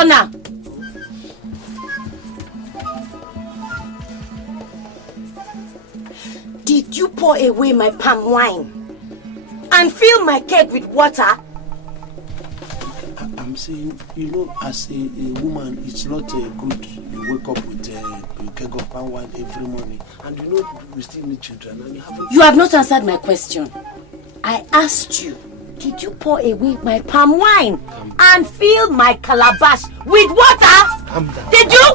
Ulona. Did you pour away my palm wine and fill my keg with water? I'm saying, you know, as a woman, it's not good you wake up with a keg of palm wine every morning. And you know, we still need children. And you have not answered my question. I asked you, did you pour away my palm wine and fill my calabash with water? Calm down. Did you?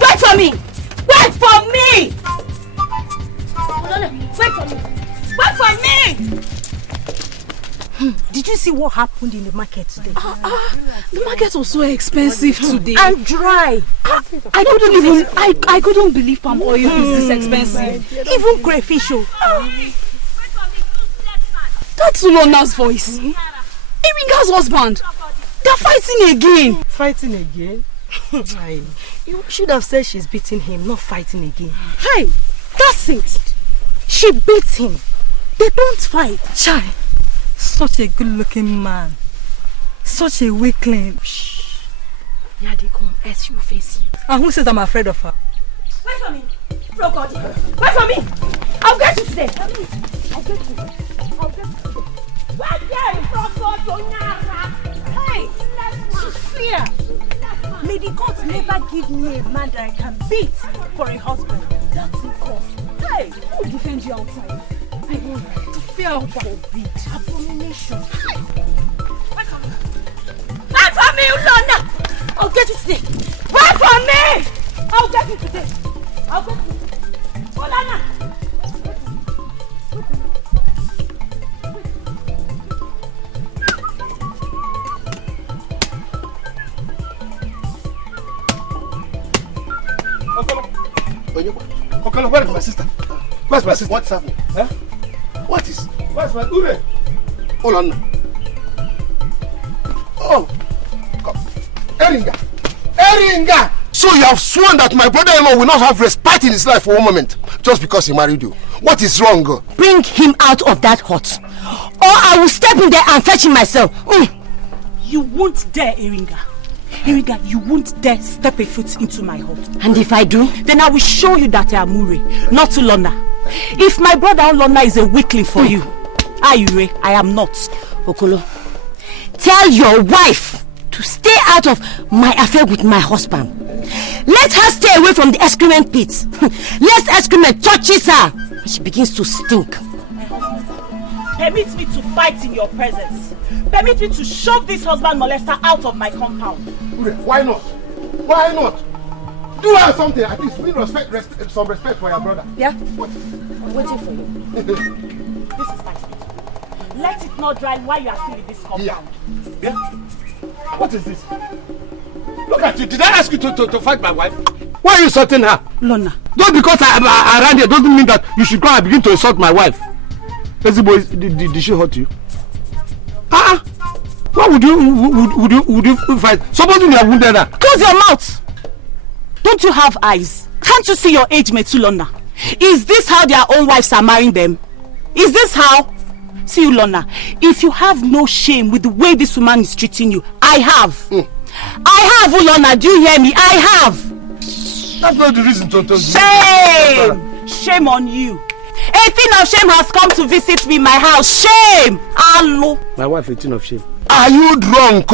Wait for me! Wait for me! Wait for me! Wait for me! Did you see what happened in the market today? The market was so expensive today. And dry. I couldn't believe palm oil is this expensive. Even crayfish. That's Ulona's voice. Iringa's husband. They're fighting again. Fighting again? You should have said she's beating him, not fighting again. Hey, that's it. She beats him. They don't fight. Chai, such a good-looking man. Such a weakling. Shh. Yeah, they come. Else she will face you. And who says I'm afraid of her? Wait for me. Oh God. Wait for me. I'll get you today. I'll get you. I'll get you today. Wait there. Hey, Sophia. May the gods never give me a man that I can beat for a husband. That's the cause. Hey, who will defend you outside? I won't. Fear forbid. Abomination. Wait for me, Ulona! I'll get you today. Wait for me! I'll get you today. I'll get you. Ulona! Okolo, where is my sister? Where's my sister? What's happening? Huh? What is? Where's my Ure? Hold on now. Oh, come. Iringa! Iringa! So you have sworn that my brother-in-law will not have respite in his life for one moment just because he married you. What is wrong? Bring him out of that hut, or I will step in there and fetch him myself. You won't dare, Iringa. Iringa, you won't dare step a foot into my hut. And if I do? Then I will show you that I am Ure, not Ulona. If my brother Ulona is a weakling for you, Ure, I am not. Okolo, tell your wife to stay out of my affair with my husband. Let her stay away from the excrement pit. Lest excrement touches her, she begins to stink. Permit me to fight in your presence. Permit me to shove this husband molester out of my compound. Why not? Why not? Do her something. At least we respect some respect for your brother. Yeah? What? I'm waiting for you. This is my spit. Let it not dry while you are still in this compound. Yeah? What is this? Look at you. Did I ask you to fight my wife? Why are you insulting her? Lona. Just because I ran here doesn't mean that you should go and begin to insult my wife. Lazy boy, did she hurt you? Why would you fight? Suppose you have wounded her. Close your mouth! Don't you have eyes? Can't you see your age mate, Lona? Is this how their own wives are marrying them? Is this how? See, Lona, if you have no shame with the way this woman is treating you, I have. I have, Lona, do you hear me? I have. That's not the reason to shame! Shame on you. A thing of shame has come to visit me in my house. Shame! Hello. My wife, a thing of shame. Are you drunk?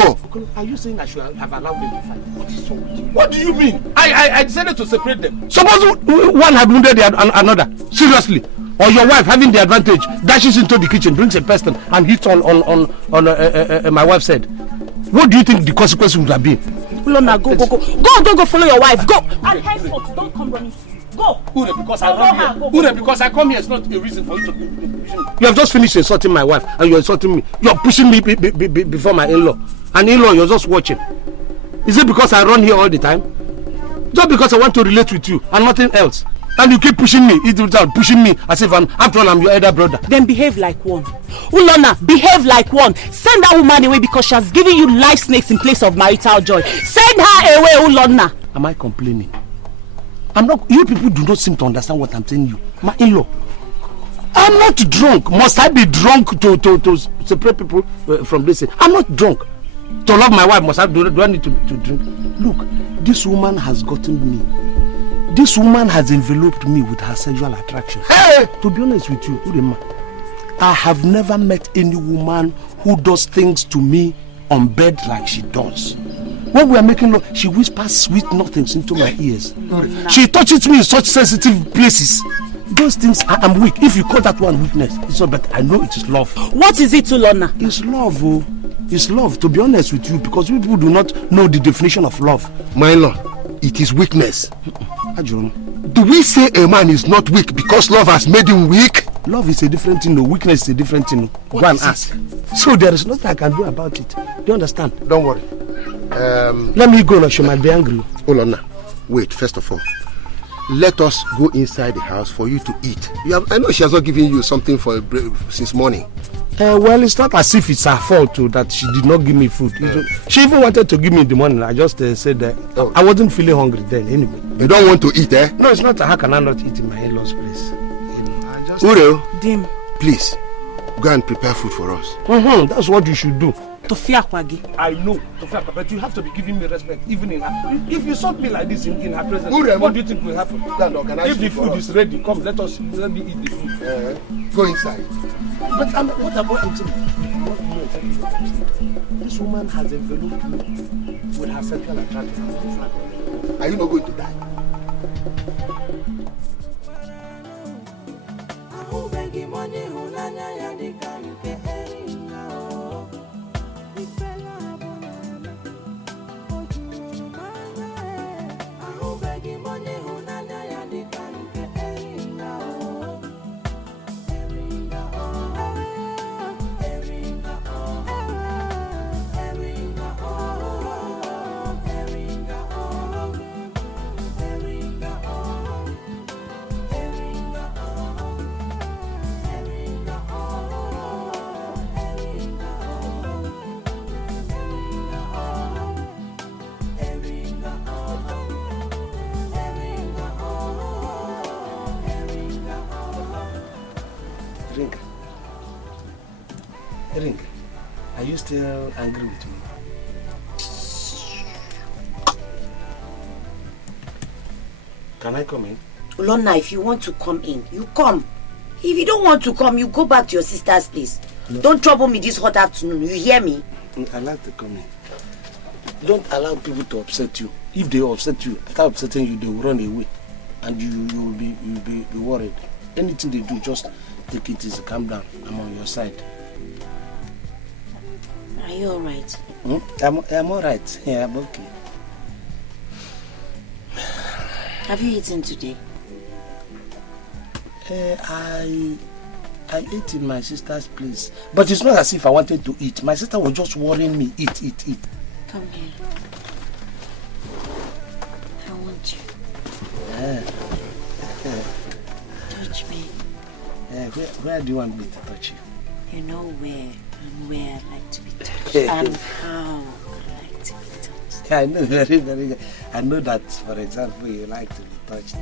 Are you saying I should have allowed them to fight? What is wrong with you? What do you mean? I decided to separate them. Suppose one had wounded another. Seriously. Or your wife, having the advantage, dashes into the kitchen, brings a pestle and hits on my wife's head. What do you think the consequences would have been? Ulona, go follow your wife. Go. And henceforth, don't come running. Go. Ure, because I run here. Ure, because I come here is not a reason for you to be pushing me. You have just finished insulting my wife and you're insulting me. You're pushing me before my in-law. And in-law, you're just watching. Is it because I run here all the time? Just because I want to relate with you and nothing else. And you keep pushing me, pushing me as if after all I'm your elder brother. Then behave like one. Ulona, behave like one. Send that woman away because she has given you life snakes in place of marital joy. Send her away, Ulona. Am I complaining? I'm not. You people do not seem to understand what I'm telling you. My in-law. I'm not drunk. Must I be drunk to separate people from this? I'm not drunk. To love my wife, do I need to drink? Look, this woman has gotten me. This woman has enveloped me with her sexual attraction. Hey! To be honest with you, Urema, I have never met any woman who does things to me on bed like she does. When we are making love, she whispers sweet nothings into my ears. She touches me in such sensitive places. Those things, I'm weak. If you call that one weakness, it's not, but I know it is love. What is it to Lorna? It's love, oh. It's love, to be honest with you, because people do not know the definition of love. My lord, it is weakness. Ajun, do we say a man is not weak because love has made him weak? love is a different thing, no. Weakness is a different thing. Go and ask. So there is nothing I can do about it. Do you understand? Don't worry. Let me go now, she might be angry. Hold on now. Wait, first of all, let us go inside the house for you to eat. I know she has not given you something for since morning. Well, it's not as if it's her fault too, that she did not give me food. She even wanted to give me in the morning. I just said that I wasn't feeling hungry then anyway. You don't want to eat, eh? No, it's not. How can I not eat in my in-laws' place? Uro, Dim, please, go and prepare food for us. That's what you should do. Tofia Kwagi. I know, Tofia, but you have to be giving me respect, even in her. If you sought me like this in her presence, what do you think will happen? If the food is ready, come, let me eat the food. Go inside. But what about eating? This woman has enveloped me with her sexual attraction. Are you not going to die? Iringa, are you still angry with me? Can I come in? Lorna, if you want to come in, you come. If you don't want to come, you go back to your sister's place. No. Don't trouble me this hot afternoon, you hear me? I like to come in. Don't allow people to upset you. If they upset you, after upsetting you, they will run away. And you will be worried. Anything they do, just take it easy, calm down. I'm on your side. Are you alright? I'm alright. Yeah, I'm okay. Have you eaten today? I ate in my sister's place. But it's not as if I wanted to eat. My sister was just worrying me. Eat. Come here. I want you. Touch me. Where do you want me to touch you? You know where and where I like to be touched. And how I like to be touched. Yeah, I know very, very good. I know that, for example, you like to be touched.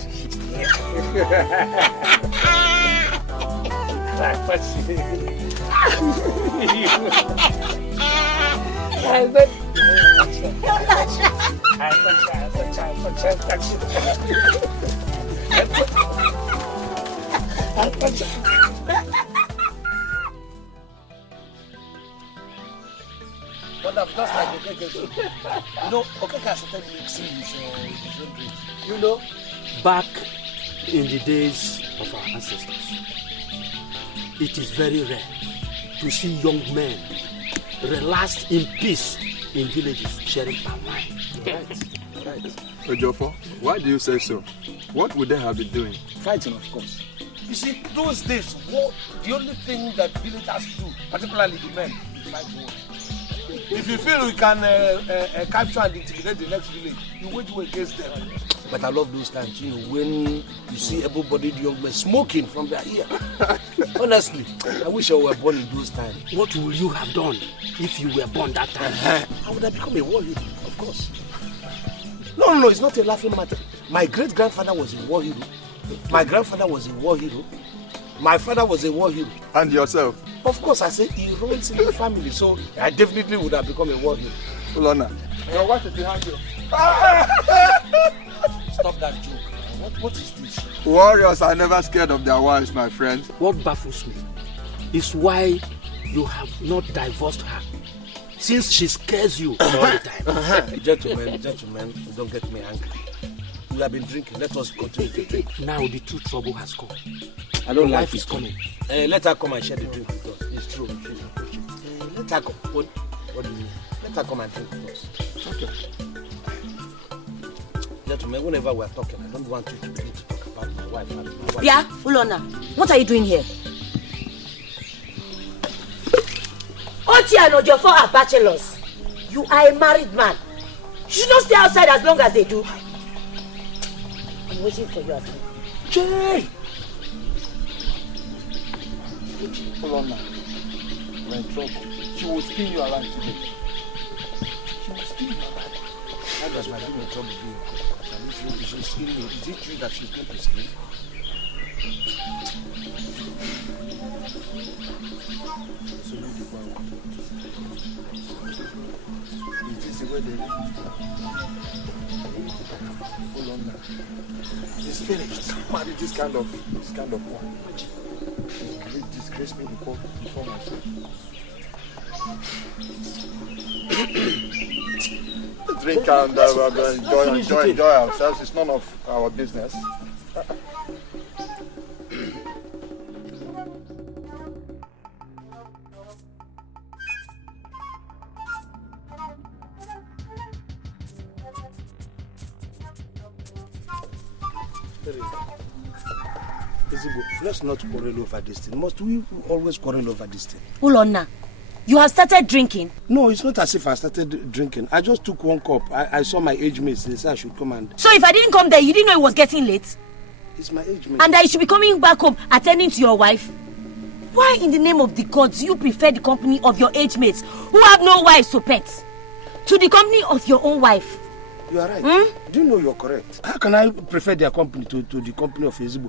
Just like Okeke. You know, Okeke has started mixing his own drinks. You know? Back in the days of our ancestors, it is very rare to see young men relaxed in peace in villages sharing palm wine. Right. Ojofo, why do you say so? What would they have been doing? Fighting, of course. You see, those days, the only thing that villagers do, particularly the men, is fight war. If you feel you can capture and intimidate the next village, you wage war against them. But I love those times, you know, when you see able-bodied young men smoking from their ear. Honestly, I wish I were born in those times. What would you have done if you were born that time? I would have become a war hero, of course. No, it's not a laughing matter. My great-grandfather was a war hero. My grandfather was a war hero. My father was a war hero. And yourself? Of course, I said he runs in the family, so I definitely would have become a war hero. Ulona, your wife is behind you. Stop that joke. What is this? Warriors are never scared of their wives, my friend. What baffles me is why you have not divorced her, since she scares you all the time. Gentlemen, don't get me angry. We have been drinking. Let us continue to drink. Now the true trouble has come. I don't Your like wife is coming. Let her come and share the drink with us. It's true. Let her come. What do you mean? Let her come and drink with us. Okay. Gentlemen, whenever we are talking, I don't want you to begin to talk about my wife and my wife. Yeah, Ulona, what are you doing here? Oti and Ojofo are bachelors. You are a married man. You should not stay outside as long as they do. I'm waiting for you at home. Jay! Ulona, we're in trouble. She will skin you alive today. She will skin you alive. How does my girl in trouble do? She's skinny. Is it true that she's going to skin? Is this the way they do? Hold on now. It's finished. Marry this kind of one. You disgrace me before myself. Drink and we're going to enjoy ourselves. It's none of our business. Let's not quarrel over this thing. Must we always quarrel over this thing? Ulona, you have started drinking? No, it's not as if I started drinking. I just took one cup. I saw my age mates. They said I should come and... So if I didn't come there, you didn't know it was getting late? It's my age mate. And that you should be coming back home attending to your wife? Why in the name of the gods do you prefer the company of your age mates who have no wives to pets to the company of your own wife? You are right. Do you know you're correct? How can I prefer their company to the company of Ezigbo?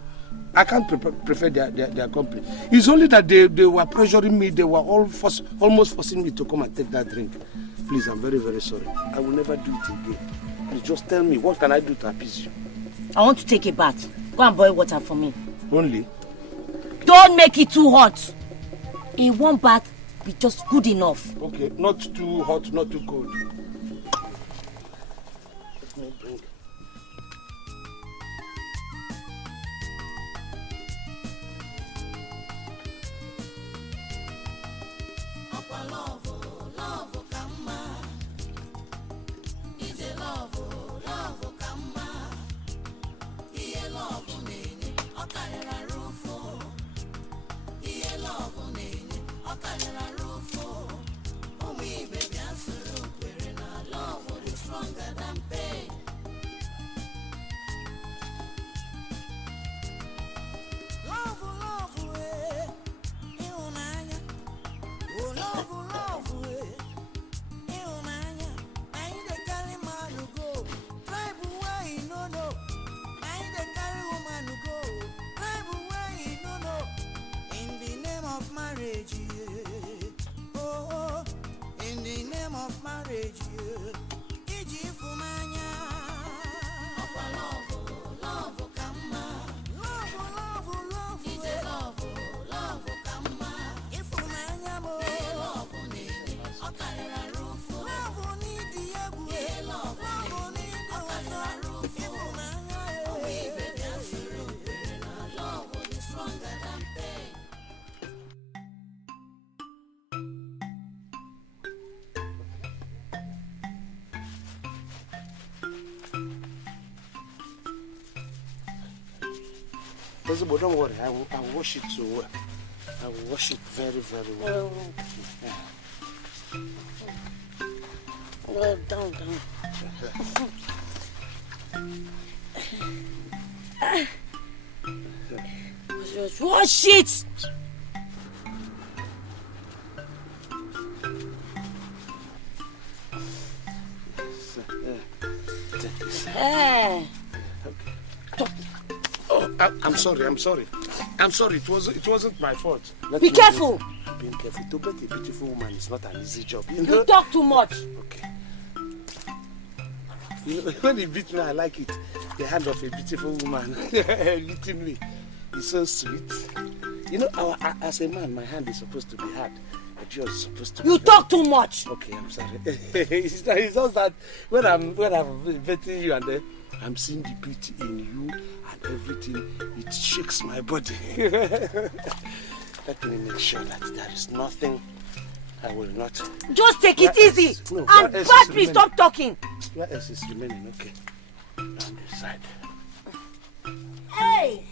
I can't prefer their company. It's only that they were pressuring me. They were almost forcing me to come and take that drink. Please, I'm very, very sorry. I will never do it again. Please, just tell me, what can I do to appease you? I want to take a bath. Go and boil water for me. Only? Don't make it too hot. In one bath, be just good enough. Okay, not too hot, not too cold. Let me drink. But don't worry, I will wash it so well. I will wash it very, very well. Well, down. Just wash it! I'm sorry. I'm sorry, it wasn't my fault. Be careful. Being careful. To bet a beautiful woman is not an easy job. You talk too much. Okay. You know, when he beat me, I like it. The hand of a beautiful woman beating me. It's so sweet. You know, as a man, my hand is supposed to be hard. But yours is supposed to be talk too much. Okay, I'm sorry. It's just that when I'm vetting you and then I'm seeing the beauty in you and everything, it shakes my body. Let me make sure that there is nothing I will not. Just take it easy. No, and Patrick, stop talking. Where else is remaining? Okay. On this side. Hey!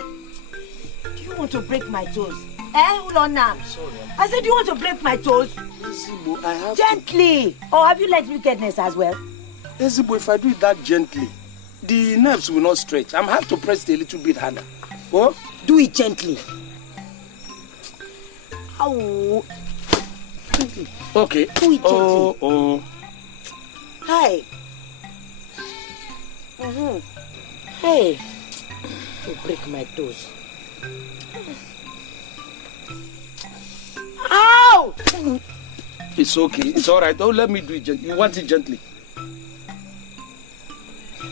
Do you want to break my toes? Hold on now. Sorry. I said, do you want to break my toes? Ezigbo, I have gently. Or have you liked wickedness as well? Ezigbo, if I do it that gently, the nerves will not stretch. I'm have to press it a little bit harder. Oh? Do it gently. Oh. Okay. Do it gently. Oh. Hi. Hey. To break my toes. Ow! It's okay. It's all right. Don't let me do it gently. You want it gently?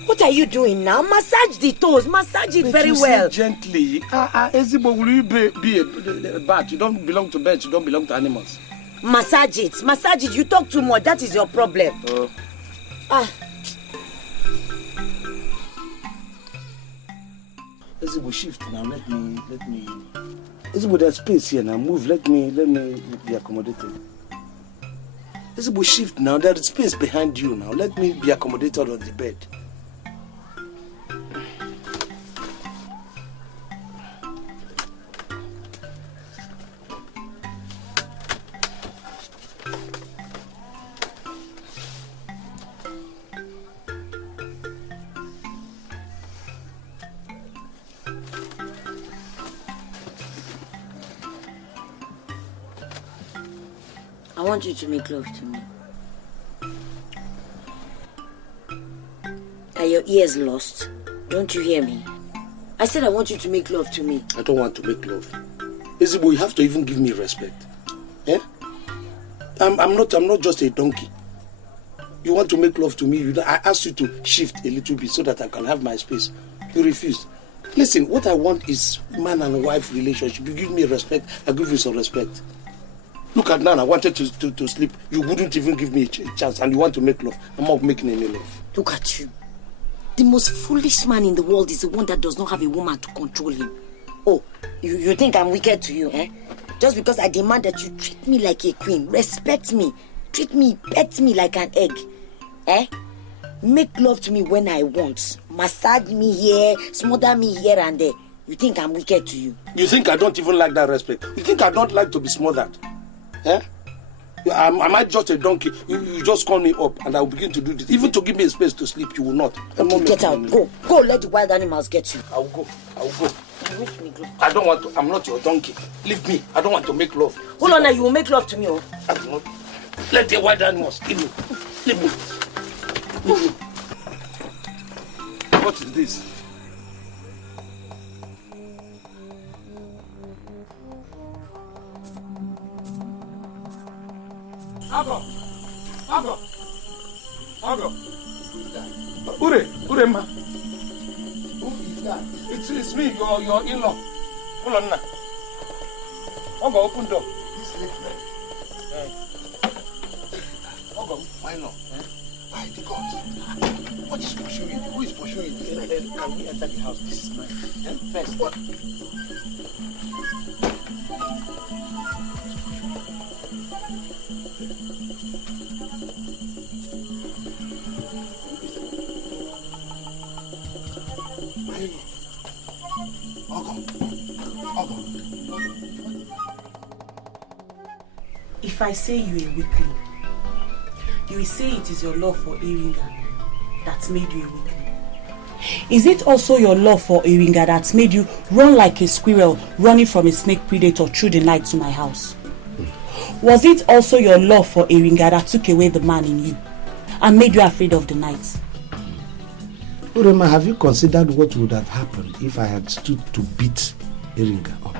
What are you doing now? Massage the toes. Massage it very well. Gently. Ezigbo, will you be a bat? You don't belong to birds. You don't belong to animals. Massage it. Massage it. You talk too much. That is your problem. Ezigbo, shift now. Let me. Ezigbo, there's space here now. Move. Let me be accommodated. Ezigbo, shift now. There is space behind you now. Let me be accommodated on the bed. I want you to make love to me. Are your ears lost? Don't you hear me? I said I want you to make love to me. I don't want to make love. Ezigbo, you have to even give me respect. Eh? I'm not just a donkey. You want to make love to me? I asked you to shift a little bit so that I can have my space. You refused. Listen, what I want is man and wife relationship. You give me respect, I give you some respect. Look at now, I wanted to sleep. You wouldn't even give me a chance, and you want to make love. I'm not making any love. Look at you. The most foolish man in the world is the one that does not have a woman to control him. Oh, you think I'm wicked to you, eh? Just because I demand that you treat me like a queen, respect me, treat me, pet me like an egg, eh? Make love to me when I want. Massage me here, smother me here and there. You think I'm wicked to you? You think I don't even like that respect? You think I don't like to be smothered? Eh? Am I just a donkey? You just call me up and I will begin to do this. Even to give me a space to sleep, you will not. Okay, get out. Go, let the wild animals get you. I will go. I don't want to. I'm not your donkey. Leave me. I don't want to make love. Hold on, now you will make love to me, oh? I will not. Let the wild animals kill me. Leave me. What is this? Ago. Urema. Who is that? It's me, your in-law. Hold on now. Ogo, open door. This late man. Ogo, why not? Why the God? What is pursuing you? Who is pursuing you? Can we enter the house? This is mine. First. What? If I say you a weakling, you will say it is your love for Iringa that made you a weakling. Is it also your love for Iringa that made you run like a squirrel running from a snake predator through the night to my house? Was it also your love for Iringa that took away the man in you and made you afraid of the night? Urema, have you considered what would have happened if I had stood to beat Iringa up?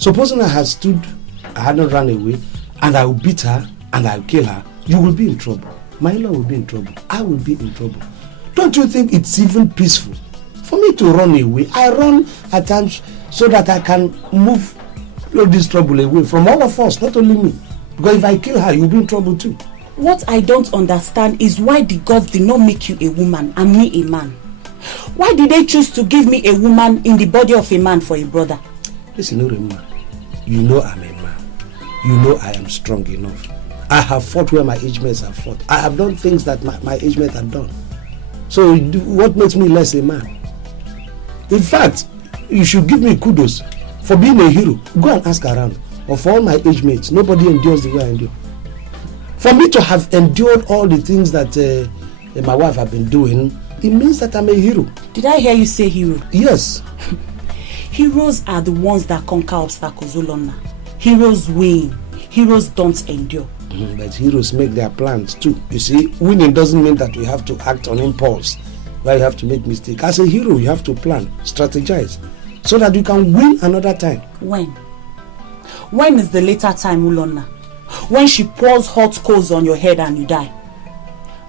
Supposing I hadn't run away, and I will beat her, and I will kill her, you will be in trouble. My in-law will be in trouble. I will be in trouble. Don't you think it's even peaceful for me to run away? I run at times so that I can move all this trouble away from all of us, not only me. Because if I kill her, you'll be in trouble too. What I don't understand is why the God did not make you a woman and me a man. Why did they choose to give me a woman in the body of a man for a brother? Listen, Urema, you know I'm a man. You know I am strong enough. I have fought where my age mates have fought. I have done things that my age mates have done. So what makes me less a man? In fact, you should give me kudos for being a hero. Go and ask around. Of all my age mates, nobody endures the way I endure. For me to have endured all the things that my wife have been doing, it means that I'm a hero. Did I hear you say hero? Yes. Heroes are the ones that conquer obstacles, Ulonna. Heroes win. Heroes don't endure. But heroes make their plans too. You see, winning doesn't mean that we have to act on impulse, where you have to make mistakes. As a hero, you have to plan, strategize, so that you can win another time. When? When is the later time, Ulonna? When she pours hot coals on your head and you die?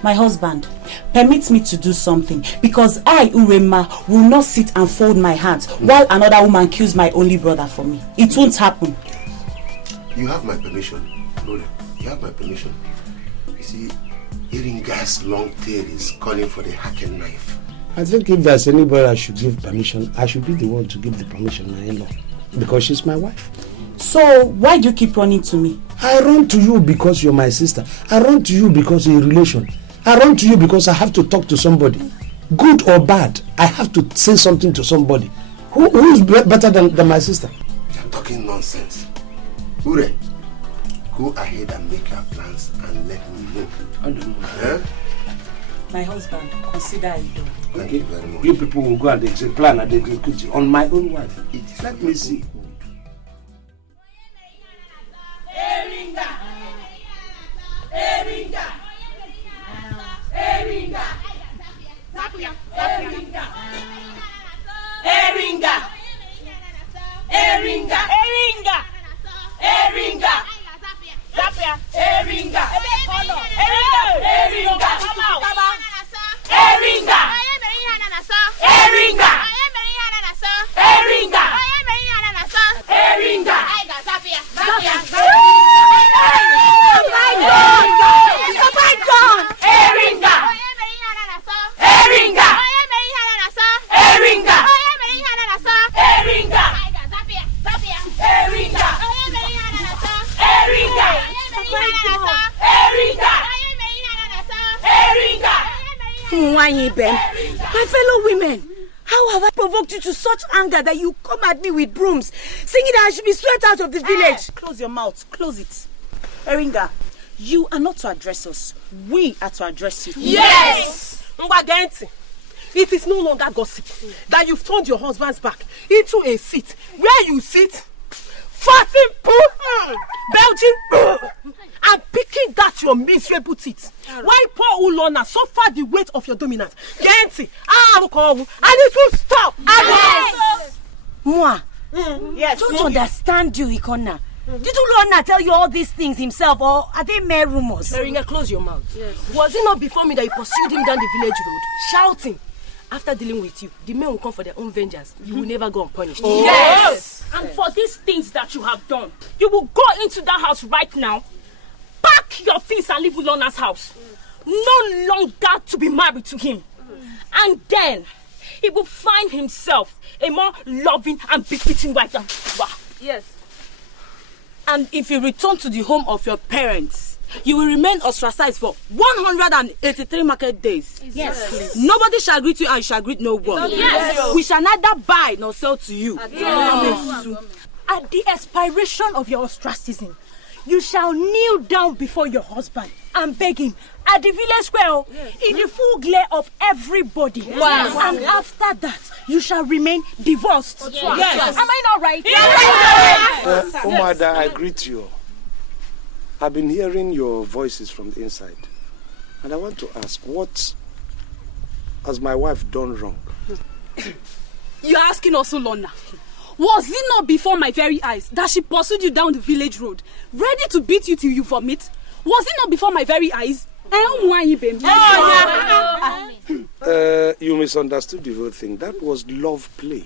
My husband, permit me to do something, because I, Urema, will not sit and fold my hands while another woman kills my only brother for me. It won't happen. You have my permission, Lola. You have my permission. You see, Iringa's long tail is calling for the hacking knife. I think if there's anybody I should give permission, I should be the one to give the permission, my in-law, because she's my wife. So, why do you keep running to me? I run to you because you're my sister. I run to you because you're a relation. I run to you because I have to talk to somebody. Good or bad, I have to say something to somebody. Who is better than my sister? You're talking nonsense. Ure, go ahead and make your plans and let me know. I don't know. Eh? My husband, consider it done. Thank you very much. You people will go and plan and execute it on my own wife. Let me see. Iringa! Iringa! Iringa! Iringa! Iringa! Iringa! Iringa! Iringa! Zapia! Iringa! Iringa! Iringa! Iringa! Iringa! Iringa! My fellow women, how have I provoked you to such anger that you come at me with brooms, singing that I should be swept out of the village? Close your mouth. Close it. Iringa, you are not to address us. We are to address you. Yes! It is no longer gossip that you've turned your husband's back into a seat where you sit, farting poo, belching and picking that your miserable teeth. Why poor Ulonna suffer the weight of your dominance? Genti, and it will stop. Yes. Moi, yes. Don't understand you, Ikona. Did Ulonna tell you all these things himself, or are they mere rumors? Iringa, close your mouth. Yes. Was it not before me that you pursued him down the village road, shouting? After dealing with you, the men will come for their own vengeance. You will never go unpunished. Oh. Yes! And for these things that you have done, you will go into that house right now, pack your things and leave Ulonna's house. No longer to be married to him. And then, he will find himself a more loving and befitting wife than you are. Yes. And if you return to the home of your parents, you will remain ostracized for 183 market days. Yes. Nobody shall greet you and you shall greet no one. Yes. We shall neither buy nor sell to you. Yes. At the expiration of your ostracism, you shall kneel down before your husband and beg him at the village square in the full glare of everybody. Yes. And after that, you shall remain divorced. Yes. Am I not right? Yes. Umada, I greet you. I've been hearing your voices from the inside. And I want to ask, what has my wife done wrong? You're asking us, Ulonna, Was it not before my very eyes that she pursued you down the village road, ready to beat you till you vomit? Was it not before my very eyes? You misunderstood the whole thing. That was love play.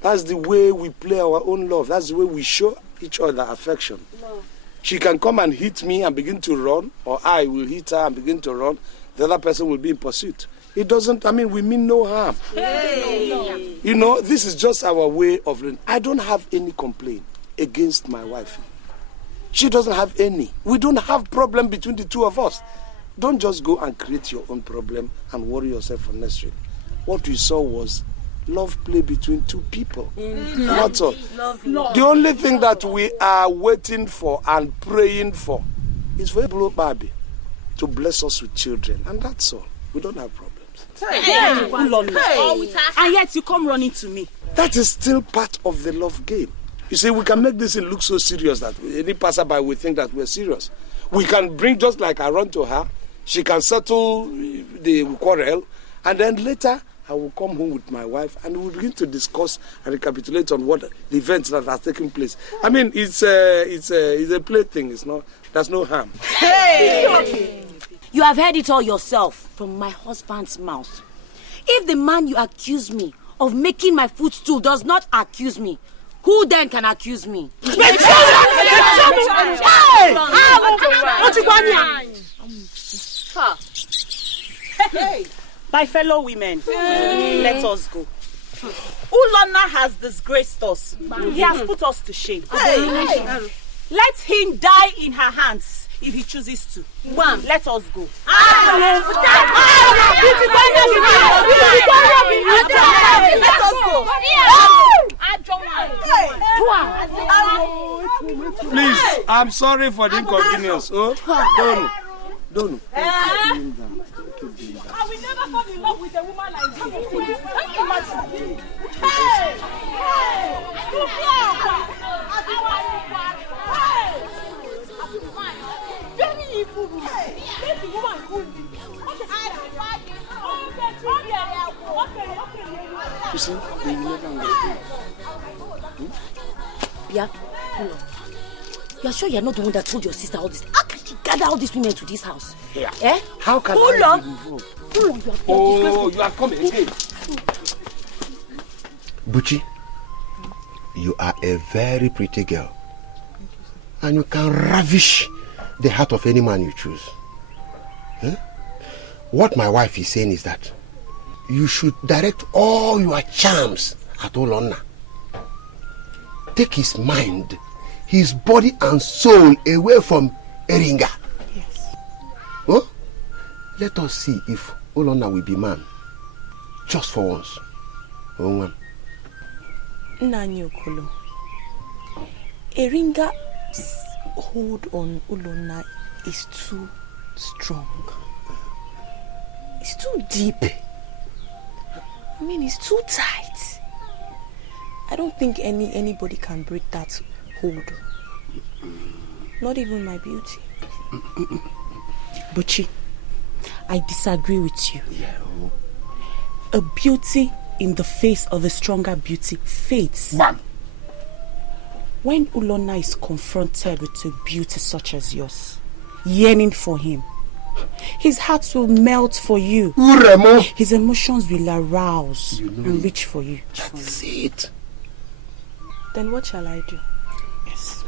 That's the way we play our own love. That's the way we show each other affection. She can come and hit me and begin to run, or I will hit her and begin to run. The other person will be in pursuit. It doesn't, we mean no harm. Hey. You know, this is just our way of learning. I don't have any complaint against my wife. She doesn't have any. We don't have problem between the two of us. Don't just go and create your own problem and worry yourself unnecessarily. What we saw was love play between two people. That's all. The only thing that we are waiting for and praying for is for WEBUBE to bless us with children. And that's all. We don't have problems. And yet you come running to me. That is still part of the love game. You see, we can make this thing look so serious that any passerby will think that we're serious. We can bring, just like I run to her, she can settle the quarrel, and then later I will come home with my wife and we'll begin to discuss and recapitulate on what the events that are taking place. It's a play thing. There's no harm. Hey! You have heard it all yourself from my husband's mouth. If the man you accuse me of making my footstool does not accuse me, who then can accuse me? My fellow women, let us go. Ulona has disgraced us. He has put us to shame. Let him die in her hands if he chooses to. Let us go. Please, I'm sorry for the inconvenience. Don't. I will never fall in love with a woman like you. Very evil woman. Let the woman cool me. You see, they will never understand. Yeah, you're sure you're not the one that told your sister all this? How can she gather all these women to this house? Yeah. Eh? How can Hold I on. be involved? You are coming again. Buchi, you are a very pretty girl. And you can ravish the heart of any man you choose. Huh? What my wife is saying is that you should direct all your charms at Olonna. Take his mind, his body and soul away from Iringa. Yes. Huh? Let us see if Olonna will be man. Just for once. Nanyo Kolo. Iringa's hold on Olonna is too strong. It's too deep. It's too tight. I don't think anybody can break that hold. Not even my beauty. Buchi, I disagree with you. A beauty in the face of a stronger beauty fades. When Ulona is confronted with a beauty such as yours, yearning for him, his heart will melt for you. His emotions will arouse and reach for you. That is it. Then what shall I do? Yes.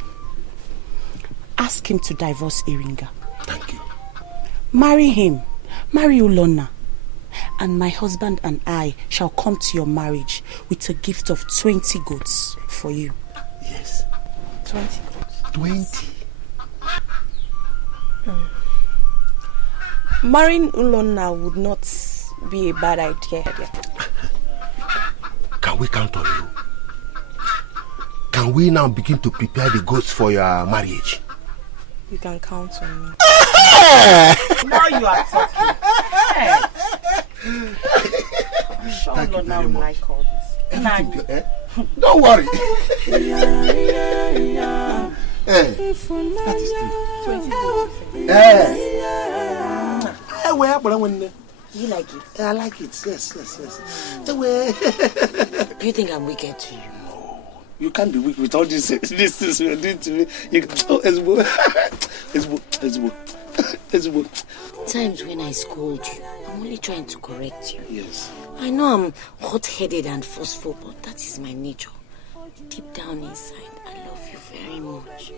Ask him to divorce Iringa. Thank you. Marry him. Marry Ulona. And my husband and I shall come to your marriage with a gift of 20 goats for you. Yes. 20 goats. 20. Marrying Ulona would not be a bad idea. Can we count on you? Can we now begin to prepare the goats for your marriage? You can count on me. Now you are talking. I'm sure Ulona will like all this. Don't worry. That is true. You like it? I like it. Yes. Do you think I'm wicked to you? You can't be weak with all these things you're doing to me. Ezbo. Times when I scold you, I'm only trying to correct you. Yes. I know I'm hot-headed and forceful, but that is my nature. Deep down inside, I love you very much.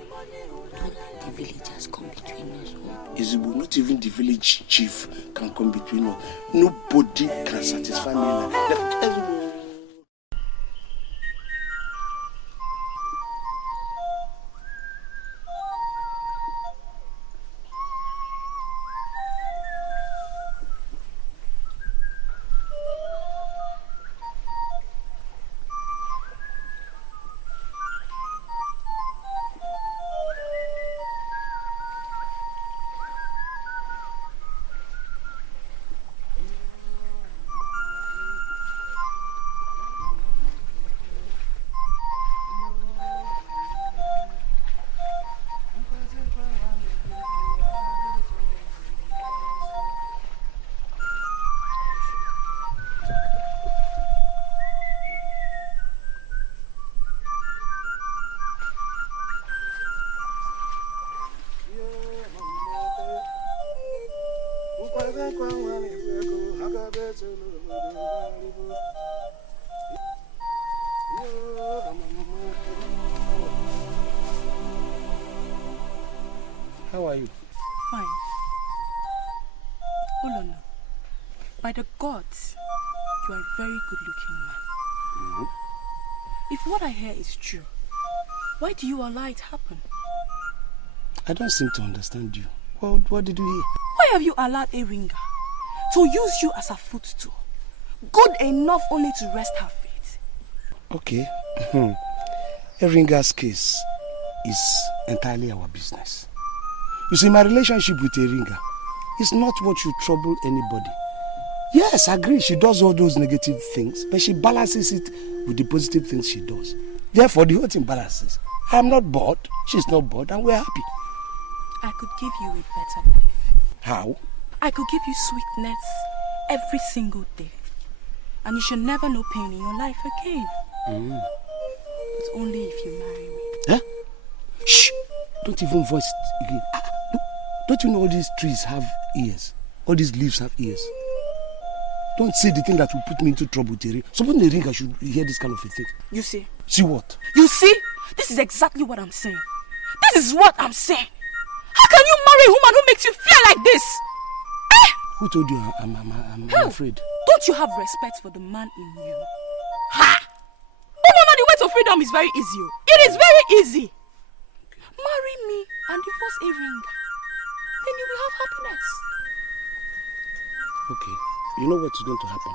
Don't let the villagers come between us. Ezbo, not even the village chief can come between us. Nobody can satisfy me now. Ezbo. How are you? Fine. Ololo, by the gods, you are a very good-looking man. Mm-hmm. If what I hear is true, why do you allow it happen? I don't seem to understand you. What did you hear? Why have you allowed Iringa to use you as a footstool? Good enough only to rest her feet. Okay. Iringa's case is entirely our business. You see, my relationship with Iringa is not what should trouble anybody. Yes, I agree, she does all those negative things, but she balances it with the positive things she does. Therefore, the whole thing balances. I am not bored, she's not bored, and we're happy. I could give you a better life. How? I could give you sweetness every single day. And you should never know pain in your life again. But only if you marry me. Huh? Shh! Don't even voice it again. Don't you know all these trees have ears? All these leaves have ears. Don't say the thing that will put me into trouble, Terry. Someone in the ring, I should hear this kind of a thing. You see? See what? You see? This is exactly what I'm saying. This is what I'm saying. How can you marry a woman who makes you feel like this? Eh? Who told you I'm afraid? Don't you have respect for the man in you? Ha! Oh no, the way to freedom is very easy. It is very easy. Marry me and divorce Iringa. Then you will have happiness. Okay. You know what is going to happen?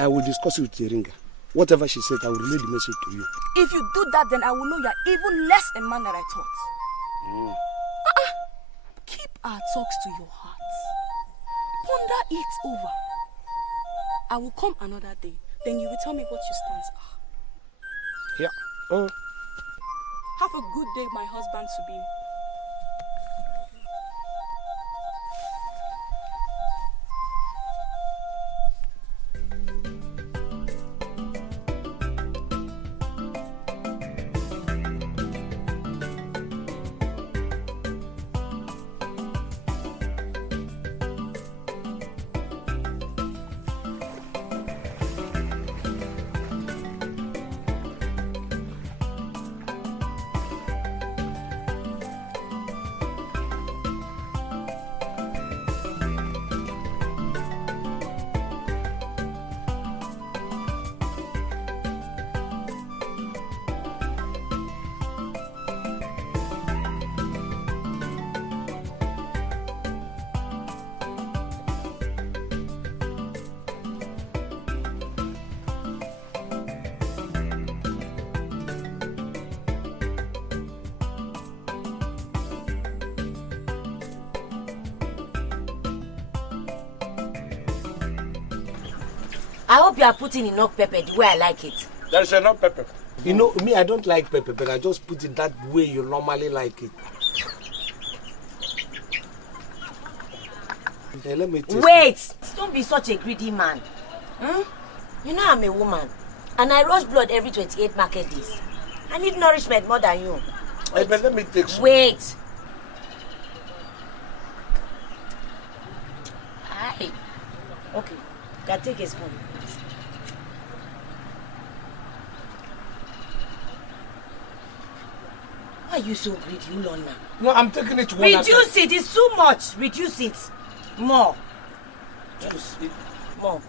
I will discuss it with Iringa. Whatever she said, I will relay the message to you. If you do that, then I will know you are even less a man than I thought. Keep our talks to your heart. Ponder it over. I will come another day. Then you will tell me what your stance are. Yeah. Oh. Have a good day, my husband to be. I hope you are putting enough pepper the way I like it. There's enough pepper. You know, me, I don't like pepper, but I just put it that way you normally like it. Hey, let me taste Wait! Don't be such a greedy man. You know I'm a woman. And I rush blood every 28 market days. I need nourishment more than you. Hey, but let me take some. Wait. Aye. Okay, you can take a spoon. Why are you so greedy, Ulona? No, I'm taking it one. Reduce it. It's too much. Reduce it. More. Reduce. More.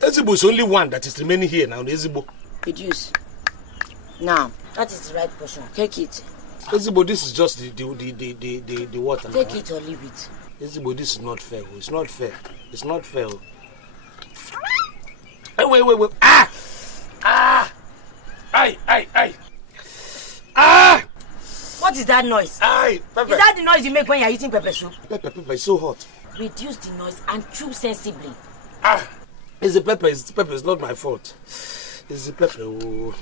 Ezigbo is only one that is remaining here now. Ezigbo. Reduce. Now, that is the right portion. Take it. Ezigbo, this is just the water. Take it or leave it. Ezigbo, this is not fair. It's not fair. It's not fair. Hey, wait. Ah! Aye. Ah! What is that noise? Aye, pepper. Is that the noise you make when you are eating pepper soup? Pepper is so hot. Reduce the noise and chew sensibly. Ah! It's the pepper. It's not my fault. It's the pepper. Oh.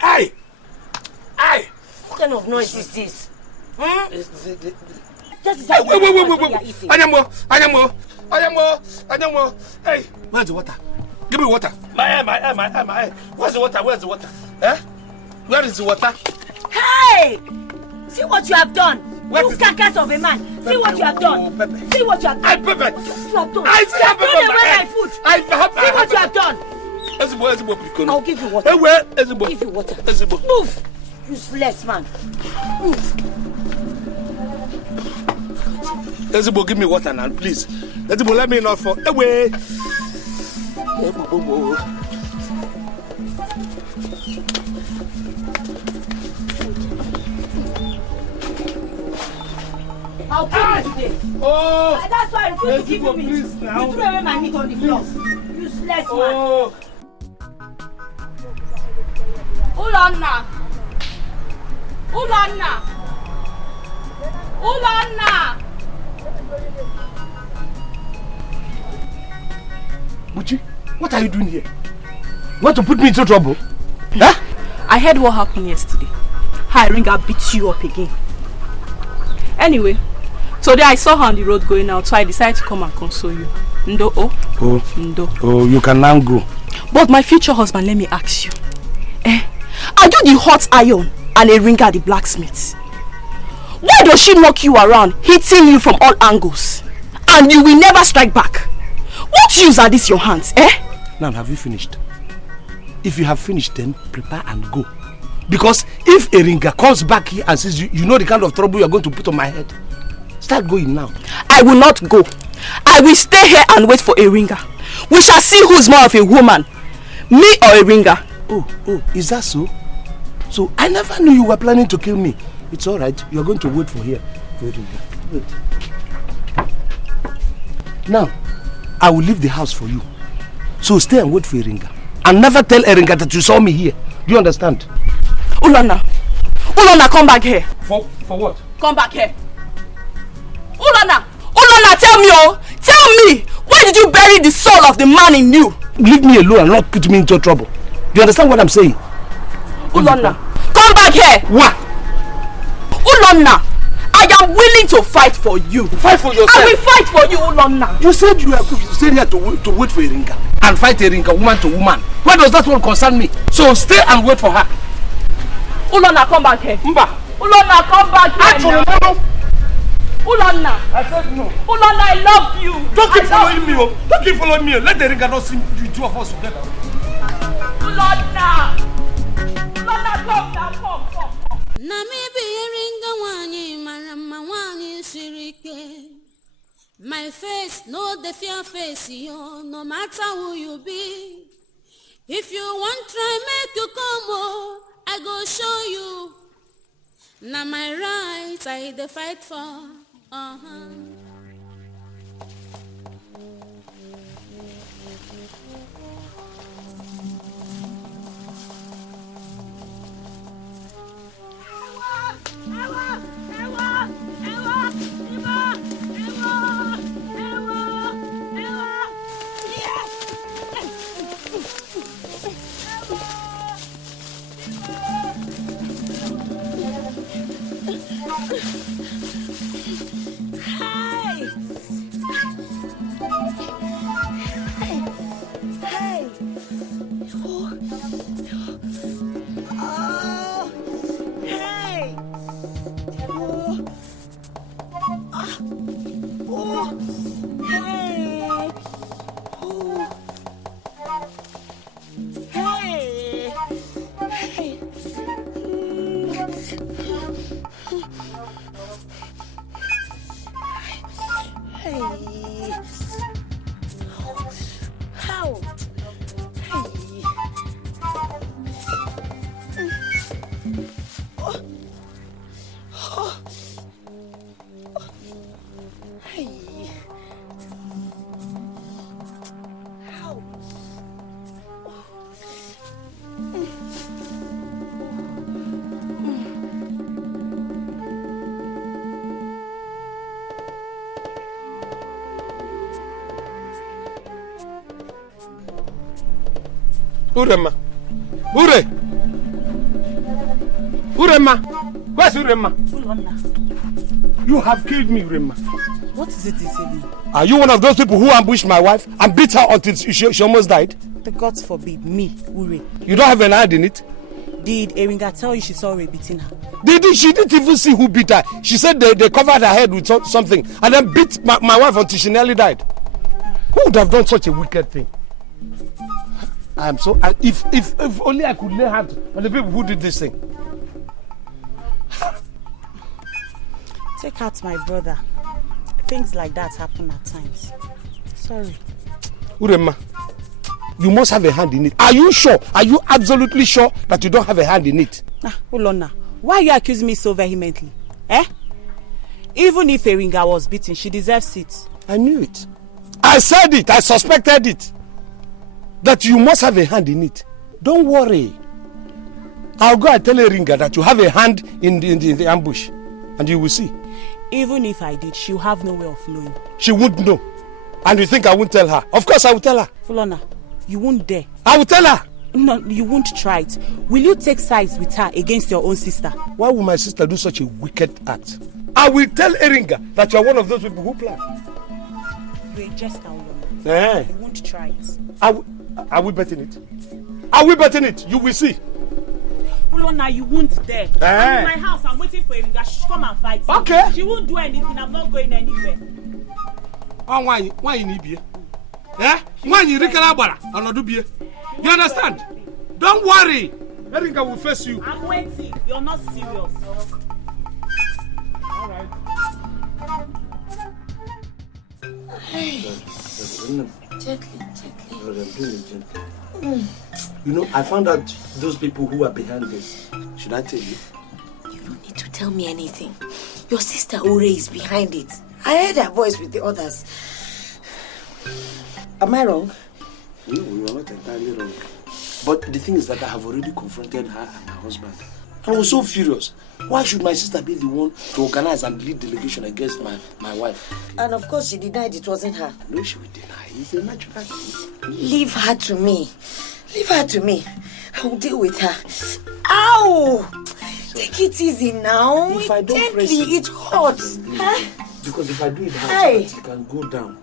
Aye! What kind of noise is this? Wait. Anyamo. Hey, where's the water? Give me water. My eye. Where's the water? Eh? Where is the water? Hey! See what you have done. You carcass of a man. See what you have done. See what you have done. Pepper. You have done. I see Throw away my food. See what you have done. Ezigbo, I'll give you water. Hey, where? Ezigbo. Give you water. Ezigbo. Move. Useless man. Move. Ezigbo, give me water now, please. Ezigbo, let me not fall away. I'll kill you today. Oh! That's why I refuse to give you meat. Please now. You threw away my meat on the floor. Useless man. Oh! Ulona! Buchi, what are you doing here? You want to put me into trouble? Huh? I heard what happened yesterday. Iringa beat you up again. Anyway, today I saw her on the road going out, so I decided to come and console you. Ndo. Oh, you can now go. But my future husband, let me ask you. Are you the hot iron and Iringa the blacksmith? Why does she knock you around, hitting you from all angles? And you will never strike back? What use are these your hands, Now, have you finished? If you have finished, then prepare and go. Because if Iringa comes back here and says, you know the kind of trouble you are going to put on my head, start going now. I will not go. I will stay here and wait for Iringa. We shall see who is more of a woman, me or Iringa. Oh, is that so? So I never knew you were planning to kill me. It's all right. You are going to wait for here. Wait. Now, I will leave the house for you. So stay and wait for Iringa. And never tell Iringa that you saw me here. Do you understand? Ulona, come back here. For what? Come back here. Ulona, tell me, why did you bury the soul of the man in you? Leave me alone and not put me into trouble. Do you understand what I'm saying? Ulona, come back here. What? Ulona, I am willing to fight for you. Fight for yourself. I will fight for you, Ulona. You said you stayed here to wait for Iringa and fight Iringa woman to woman. Why does that one concern me? So stay and wait for her. Ulona, come back here. Mba. Ulona, come back here. Ulona. I said no. Ulona, I love you. Don't keep following me. Don't keep following me. Let the Iringa not see the two of us together. Ulona, come now, come. My face, no the fear face, yo, no matter who you be. If you want try, make you come, oh, I go show you. Now my rights I the fight for. Hey! Urema. Ure! Urema! Where's Urema? You have killed me, Urema. What is it this evening? Are you one of those people who ambushed my wife and beat her until she almost died? The gods forbid, me, Ure. You don't have an hand in it? Did Iringa tell you she saw Ure beating her? She didn't even see who beat her. She said they covered her head with something and then beat my wife until she nearly died. Who would have done such a wicked thing? I am so... If only I could lay hands on the people who did this thing. Take out my brother. Things like that happen at times. Sorry. Urema, you must have a hand in it. Are you sure? Are you absolutely sure that you don't have a hand in it? Ulona, why are you accusing me so vehemently? Even if Iringa was beaten, she deserves it. I knew it. I said it. I suspected it. That you must have a hand in it. Don't worry. I'll go and tell Iringa that you have a hand in the ambush. And you will see. Even if I did, she'll have no way of knowing. She won't know. And you think I won't tell her? Of course I will tell her. Ulona, you won't dare. I will tell her. No, you won't try it. Will you take sides with her against your own sister? Why would my sister do such a wicked act? I will tell Iringa that you are one of those people who plan. You're a jester, Ulona. You won't try it. I will bet in it. I will bet in it. You will see. Ulona, you won't dare. I'm in my house. I'm waiting for Iringa. She should come and fight me. Okay. She won't do anything. I'm not going anywhere. Why you need beer? Why you You understand? Don't worry. Iringa will face you. I'm waiting. You're not serious. All right. Gently. You know, I found out those people who are behind this. Should I tell you? You don't need to tell me anything. Your sister Ure is behind it. I heard her voice with the others. Am I wrong? No, you are not entirely wrong. But the thing is that I have already confronted her and my husband. I was so furious. Why should my sister be the one to organize and lead delegation against my wife? And of course she denied it wasn't her. No, she will deny. It's a natural thing. Leave her to me. Leave her to me. I will deal with her. Ow! Take it easy now. If I don't gently, it hurts. Huh? Because if I do it hard, it can go down.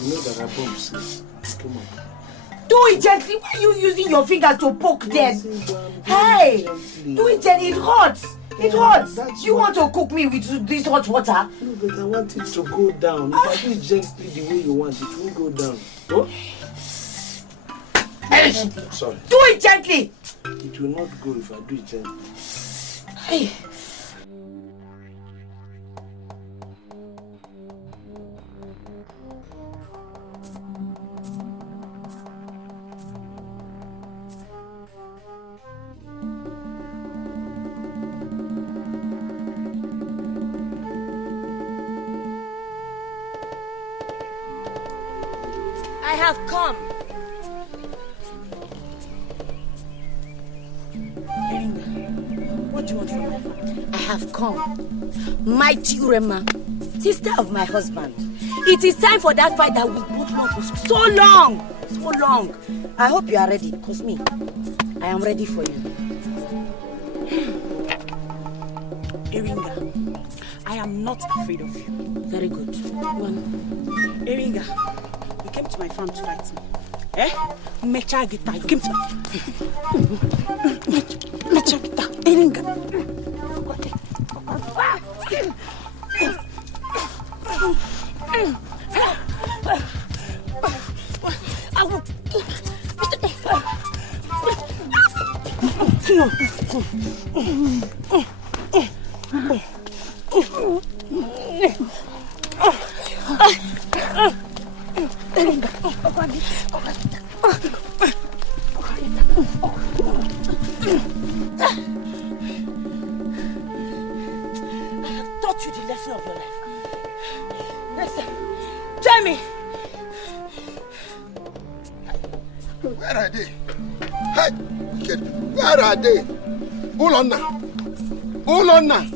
You know there are bombs. Come on. Do it gently. Why are you using your fingers to poke them? Hey! Do it gently. It hurts. It hurts. You want to cook me with this hot water? No, but I want it to go down. If I do it gently the way you want, it won't go down. Oh? Hey! Sorry. Do it gently. It will not go if I do it gently. Hey! I have come. What do you want from my family? I have come. Mighty Urema, sister of my husband. It is time for that fight that we both long for so long. I hope you are ready, because me, I am ready for you. Iringa, I am not afraid of you. Very good. Iringa, you came to my farm to fight me. Eh? Mecha guitar. You came to Mecha guitar. Iringa. Taught you the lesson of your life. Listen, Jamie. Where are they? Hey, where are they? Ulonna.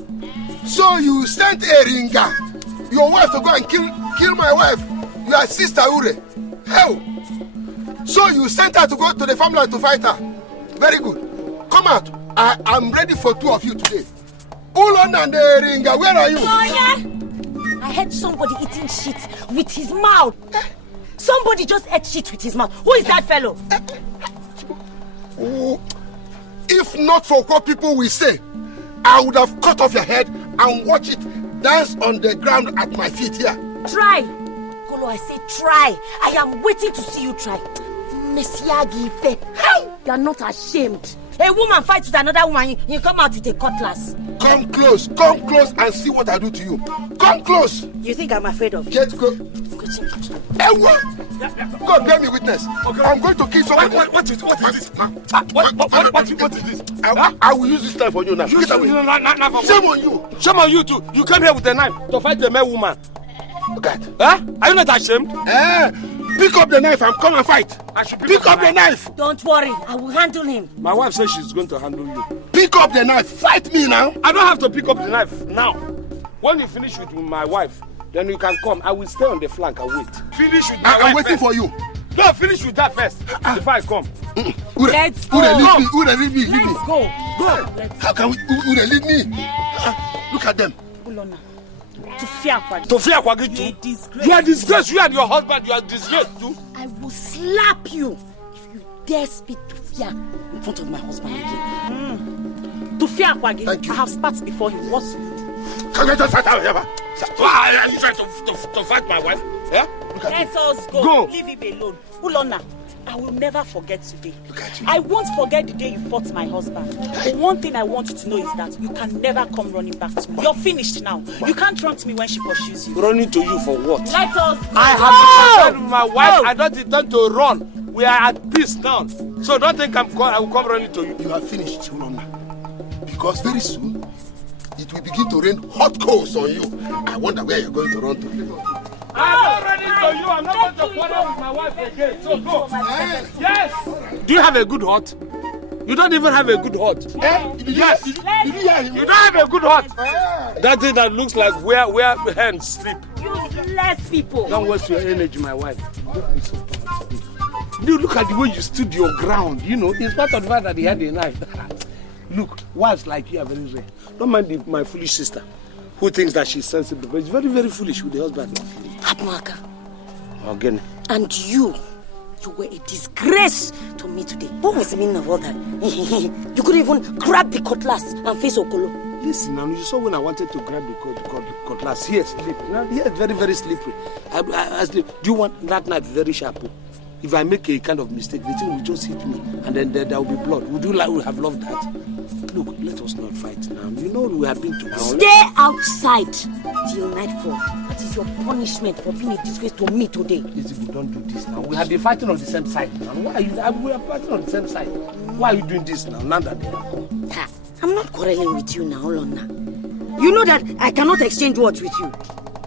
So you sent Iringa, your wife, to go and kill my wife, your sister Ure. Hell. So you sent her to go to the family to fight her. Very good. Come out. I'm ready for two of you today. Ulonna and Iringa, where are you? Oh, yeah. I heard somebody eating shit with his mouth. Somebody just ate shit with his mouth. Who is that fellow? Oh, if not for what people will say, I would have cut off your head and watch it dance on the ground at my feet here. Try. Kolo, I say try. I am waiting to see you try. Messiagi Ife. Hey, you are not ashamed. A woman fights with another woman, you come out with a cutlass. Come close and see what I do to you. Come close. You think I'm afraid of you? Get go. Hey, what? God bear me witness. Okay. I'm going to kill someone. What is this? What is this? I will use this knife on you now. Get away. Shame on you. Shame on you too. You came here with a knife to fight a male woman. Look at. Huh? Are you not ashamed? Pick up the knife and come and fight. I should pick up the knife. Don't worry, I will handle him. My wife says she's going to handle you. Pick up the knife. Fight me now. I don't have to pick up the knife now. When you finish with my wife, then you can come. I will stay on the flank and wait. Finish with my wife. I'm waiting for you. No, finish with that first. Before I come. Let's go. Leave me. Let's go. How can we? Leave me. Look at them. Ulonna. To fear Kwagi too. You are disgraced. You and your husband, you are disgraced too. I will slap you if you dare speak to fear in front of my husband again. To fear Kwagi. Thank you. I have spat before him. What's it? Can you just fight out here? Why are you trying to fight my wife? Yeah? Let us go. Leave him alone. Ulonna, I will never forget today. Look at you. I won't forget the day you fought my husband. The one thing I want you to know is that you can never come running back to me. You're finished now. You can't run to me when she pursues you. Running to you for what? Let us go. I have decided with my wife. I don't intend to run. We are at peace now. So don't think I will come running to you. You have finished, Ulonna. Because very soon, it will begin to rain hot coals on you. I wonder where you're going to run to. I'm not running to you. I'm not going to quarrel with my wife again. So go. Yes. Do you have a good heart? You don't even have a good heart. Yes. Did you hear him? You don't have a good heart. That thing that looks like where hens sleep. Useless people. Don't waste your energy, my wife. You look at the way you stood your ground. You know, in spite of the fact that he had a knife. Look, wives like you are very rare. Don't mind my foolish sister, who thinks that she's sensible, but she's very, very foolish with the husband. Abmaka. Again. And you were a disgrace to me today. What was the meaning of all that? You couldn't even grab the cutlass and face Okolo. Listen, now you saw when I wanted to grab the cutlass. Here, sleep. Now here, very, very slippery. I sleep. Do you want that knife very sharp? If I make a kind of mistake, the thing will just hit me, and then there will be blood. Would you have loved that? Look, let us not fight now. You know we have been to now. Stay outside till nightfall. That is your punishment for being a disgrace to me today. Easy, don't do this now. We have been fighting on the same side now. Why are you? We are fighting on the same side. Why are you doing this now? Now that they have come. I'm not quarreling with you now, Ulonna. You know that I cannot exchange words with you.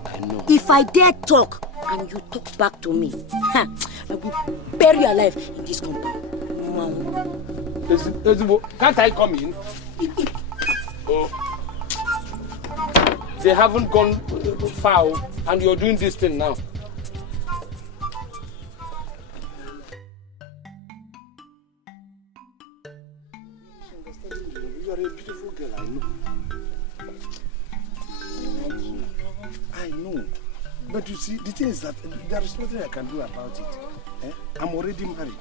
I know. If I dare talk and you talk back to me, I will bury you alive in this compound. Can't I come in? Oh. They haven't gone far, and you're doing this thing now. You are a beautiful girl, I know. I know. But you see, the thing is that there is nothing I can do about it. I'm already married.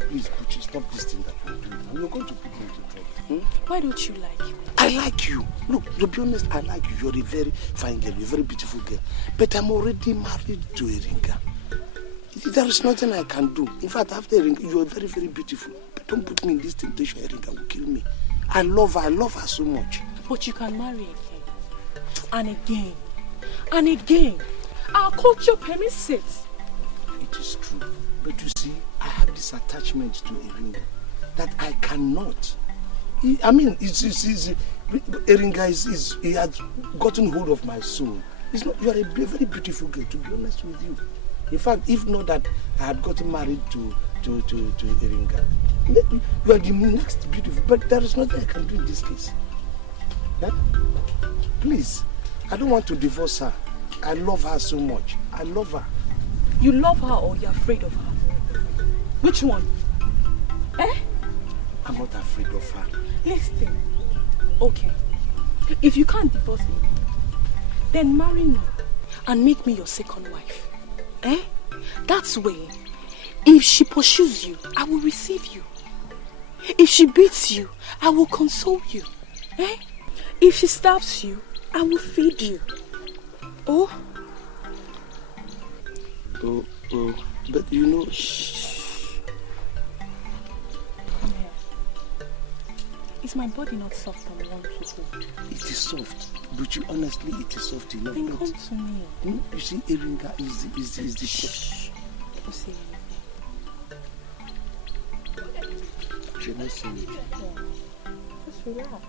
Please, Puchi, stop this thing that you're doing. You're going to put me into trouble. Why don't you like him? I like you. Look, to be honest, I like you. You're a very fine girl. You're a very beautiful girl. But I'm already married to Iringa. There is nothing I can do. In fact, after Iringa, you're very, very beautiful. But don't put me in this temptation. Iringa will kill me. I love her so much. But you can marry again. And again. And again. Our culture permits it. It is true. But you see, I have this attachment to Iringa that I cannot. Iringa he has gotten hold of my soul. You are a very beautiful girl, to be honest with you. In fact, if not that I had gotten married to Iringa, you are the next beautiful. But there is nothing I can do in this case. Yeah? Please, I don't want to divorce her. I love her so much. I love her. You love her or you're afraid of her? Which one? I'm not afraid of her. Listen. Okay. If you can't divorce me, then marry me and make me your second wife. That's way. If she pursues you, I will receive you. If she beats you, I will console you. If she stabs you, I will feed you. Oh, but you know... Come here. Is my body not soft and warm to hold? It is soft, but you honestly, it is soft enough. Then come to me. You see, Iringa is the... Shh. Don't say anything. Should I say it? Yeah. Just relax.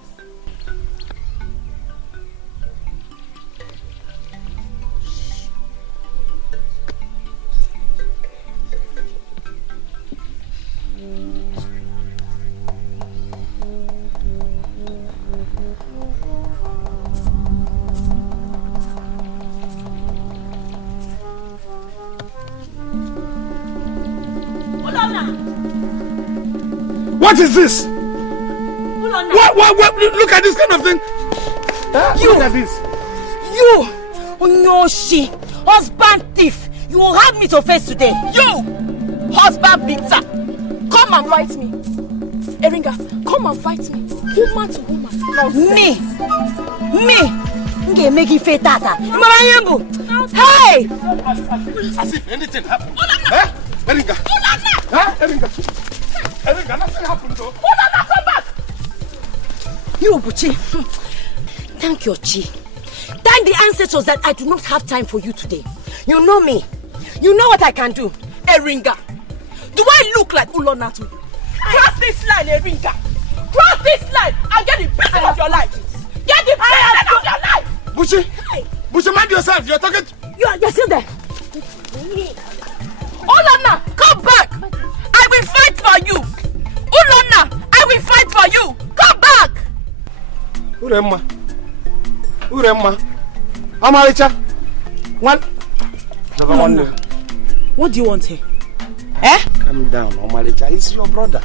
What is this? What? Look at this kind of thing. You, look at this. You, Onyoshi, husband thief. You will have me to face today. You, husband beater. Come and fight me. Iringa, come and fight me. Woman to woman. Me. Okay, make it fit tata. Hey! As if anything happened. Iringa. Iringa. Iringa, nothing happened though. Come back! You, Buchi. Thank your Chi. Thank the ancestors that I do not have time for you today. You know me. You know what I can do. Iringa, do I look like Ulona to you? Cross this line, Iringa. Cross this line and get the best of your life. Get the best of your life. Buchi, mind yourself. You're talking. You're still there. Ulona, come back. I will fight for you. Ulona, I will fight for you. Come back. Uremma. Amaricha. What? What do you want here? Calm down, Amaricha. It's your brother.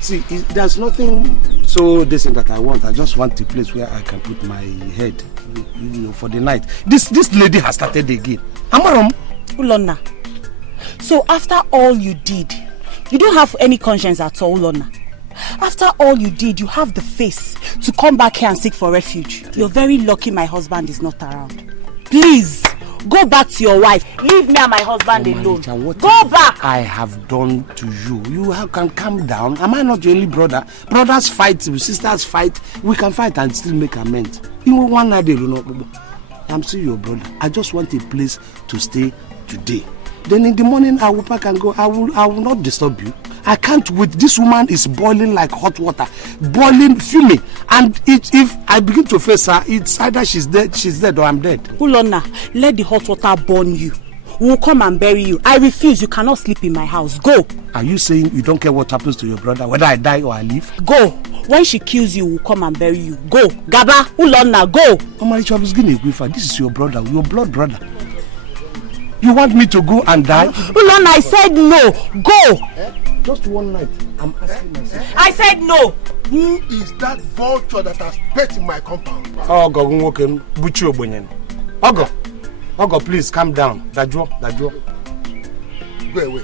See, there's nothing so decent that I want. I just want a place where I can put my head, for the night. This lady has started again. Amarom. Ulona. So after all you did, you don't have any conscience at all, Ulona. After all you did, you have the face to come back here and seek for refuge. You're very lucky my husband is not around. Please, go back to your wife. Leave me and my husband alone. Go back! I have done to you. You can calm down. Am I not your only brother? Brothers fight, sisters fight. We can fight and still make amends. Even one night, I'm still your brother. I just want a place to stay today. Then in the morning I will pack and go. I will not disturb you. I can't wait. This woman is boiling like hot water, boiling, fuming. And if I begin to face her, it's either she's dead or I'm dead. Ulona, let the hot water burn you. We'll come and bury you. I refuse. You cannot sleep in my house. Go. Are you saying you don't care what happens to your brother, whether I die or I live? Go. When she kills you, we'll come and bury you. Go. Gaba, Ulona, go. This is your brother, your blood brother. You want me to go and die? Ulona, I said no. Go. Just one night. I'm asking myself. I said no. Who is that vulture that has pet in my compound? Ogo, please calm down. Dajo. Go away.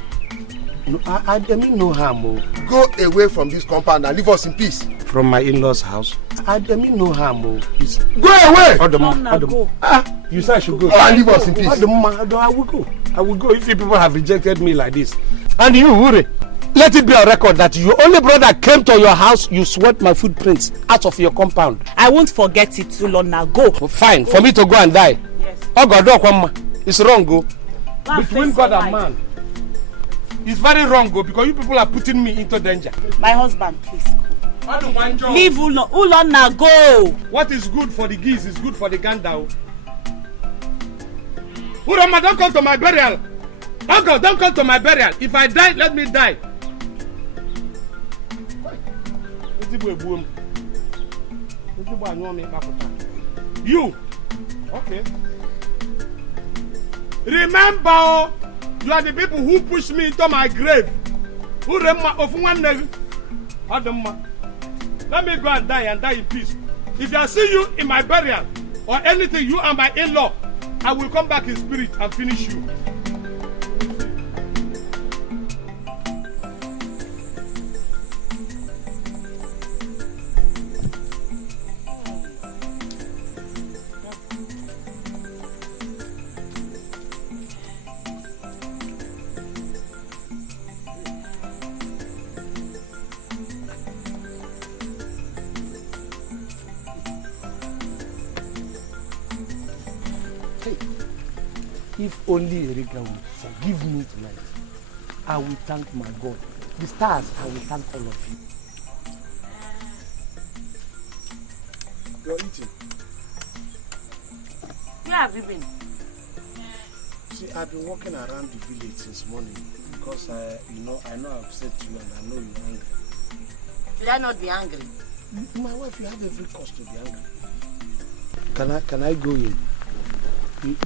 No, I mean no harm. Oh. Go away from this compound and leave us in peace. From my in-laws' house. I mean no harm. Oh. Please. Go away! Go. You said I should go. And leave us in peace. I will go. I will go if you people have rejected me like this. And you, Ure, let it be a record that your only brother came to your house, you swept my footprints out of your compound. I won't forget it, Ulonna. Go. Fine, for me to go and die. Yes. Oh God, it's wrong, go. Go between God and man. It's very wrong, go, because you people are putting me into danger. My husband, please go. Leave Ulonna, go. What is good for the geese is good for the gander. Urama, don't come to my burial. Uncle, don't come to my burial. If I die, let me die. You. Okay. Remember, you are the people who pushed me into my grave. Let me go and die in peace. If I see you in my burial or anything, you are my in-law, I will come back in spirit and finish you. If only Iringa will forgive me tonight, I will thank my God. The stars, I will thank all of you. You're eating. Where have you been? See, I've been walking around the village since morning because I know I've upset you and I know you're angry. Should I not be angry? My wife, you have every cause to be angry. Can I go in? You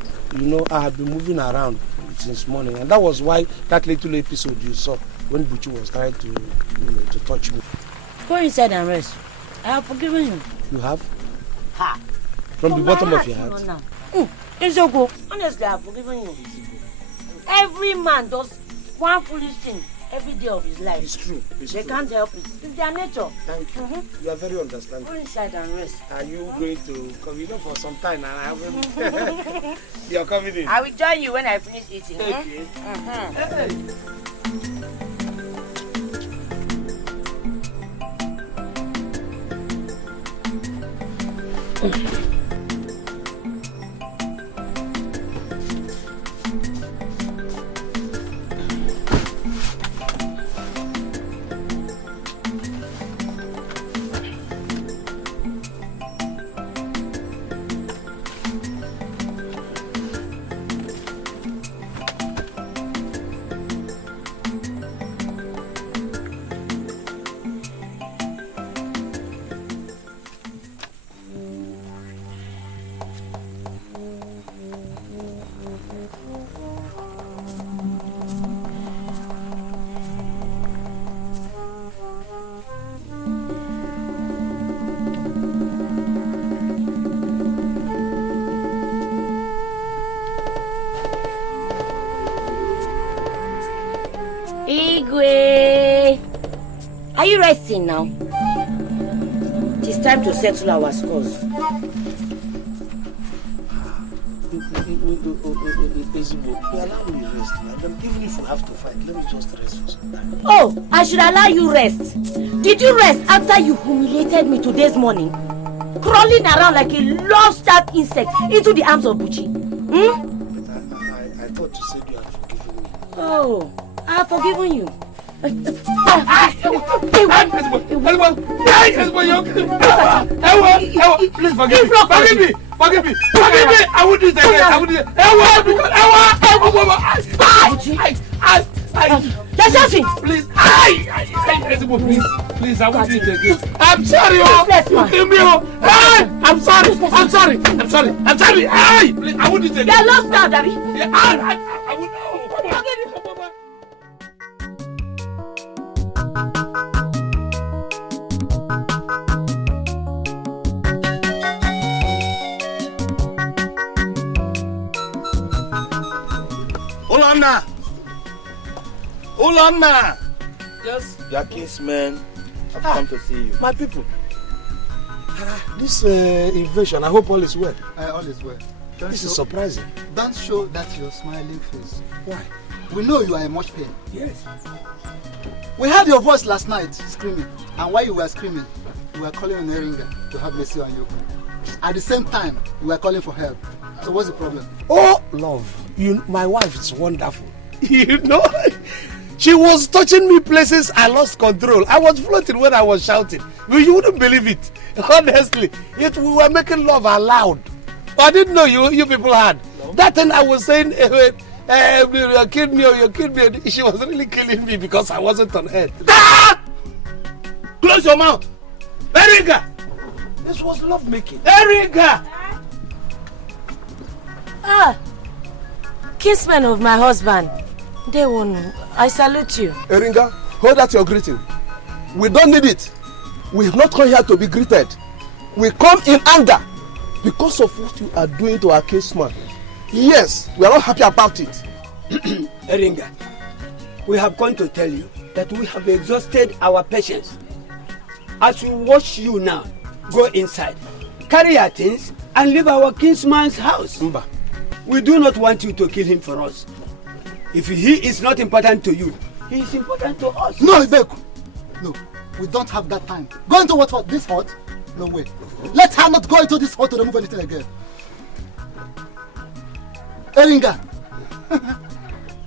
know, I have been moving around since morning, and that was why that little episode you saw when Buchi was trying to touch me. Go inside and rest. I have forgiven you. You have? Ha! From the bottom of your heart? It's okay. Honestly, I have forgiven you. Every man does one foolish thing every day of his life. It's true. They can't help it. It's their nature. Thank you. You are very understanding. Go inside and rest. Are you going to come? You know, for some time and I haven't. You are coming in. I will join you when I finish eating. Okay. Igwe! Are you resting now? It is time to settle our scores. Even if you have to fight, let me just rest for some time. Oh, I should allow you rest. Did you rest after you humiliated me today's morning? Crawling around like a love-starved insect into the arms of Buchi. I thought you said you had forgiven me. Oh, I have forgiven you. Please forgive me. Forgive me. Forgive me. Forgive me. I would do it again. I would do it. Please, I won't do it again. I'm sorry, forgive me. I'm sorry. Please, I won't do it again. You're lost now, Daddy. I would know. Forgive me. Ulonna! Yes, your kinsmen have come to see you. My people. This invasion, I hope all is well. All is well. This is surprising. Don't show that your smiling face. Why? We know you are in much pain. Yes. We heard your voice last night screaming, and while you were screaming, you were calling on Iringa to have mercy on you. At the same time, you were calling for help. So what's the problem? Oh, love, my wife is wonderful. You know, she was touching me places I lost control. I was floating when I was shouting. But you wouldn't believe it, honestly. Yet we were making love aloud. I didn't know you people had. No. That thing I was saying, you killed me or you killed me. She was really killing me because I wasn't on earth. Ah! Close your mouth. Iringa! This was love making. Iringa! Kinsmen of my husband. They won. I salute you. Iringa, hold out your greeting. We don't need it. We have not come here to be greeted. We come in anger because of what you are doing to our kinsman. Yes, we are not happy about it. Iringa, we have come to tell you that we have exhausted our patience. As we watch you now, go inside, carry your things, and leave our kinsman's house. Mba. We do not want you to kill him for us. If he is not important to you, he is important to us. No, Ibeku. No, we don't have that time. Go into what this hut? No way. Let her not go into this hut to remove anything again. Iringa,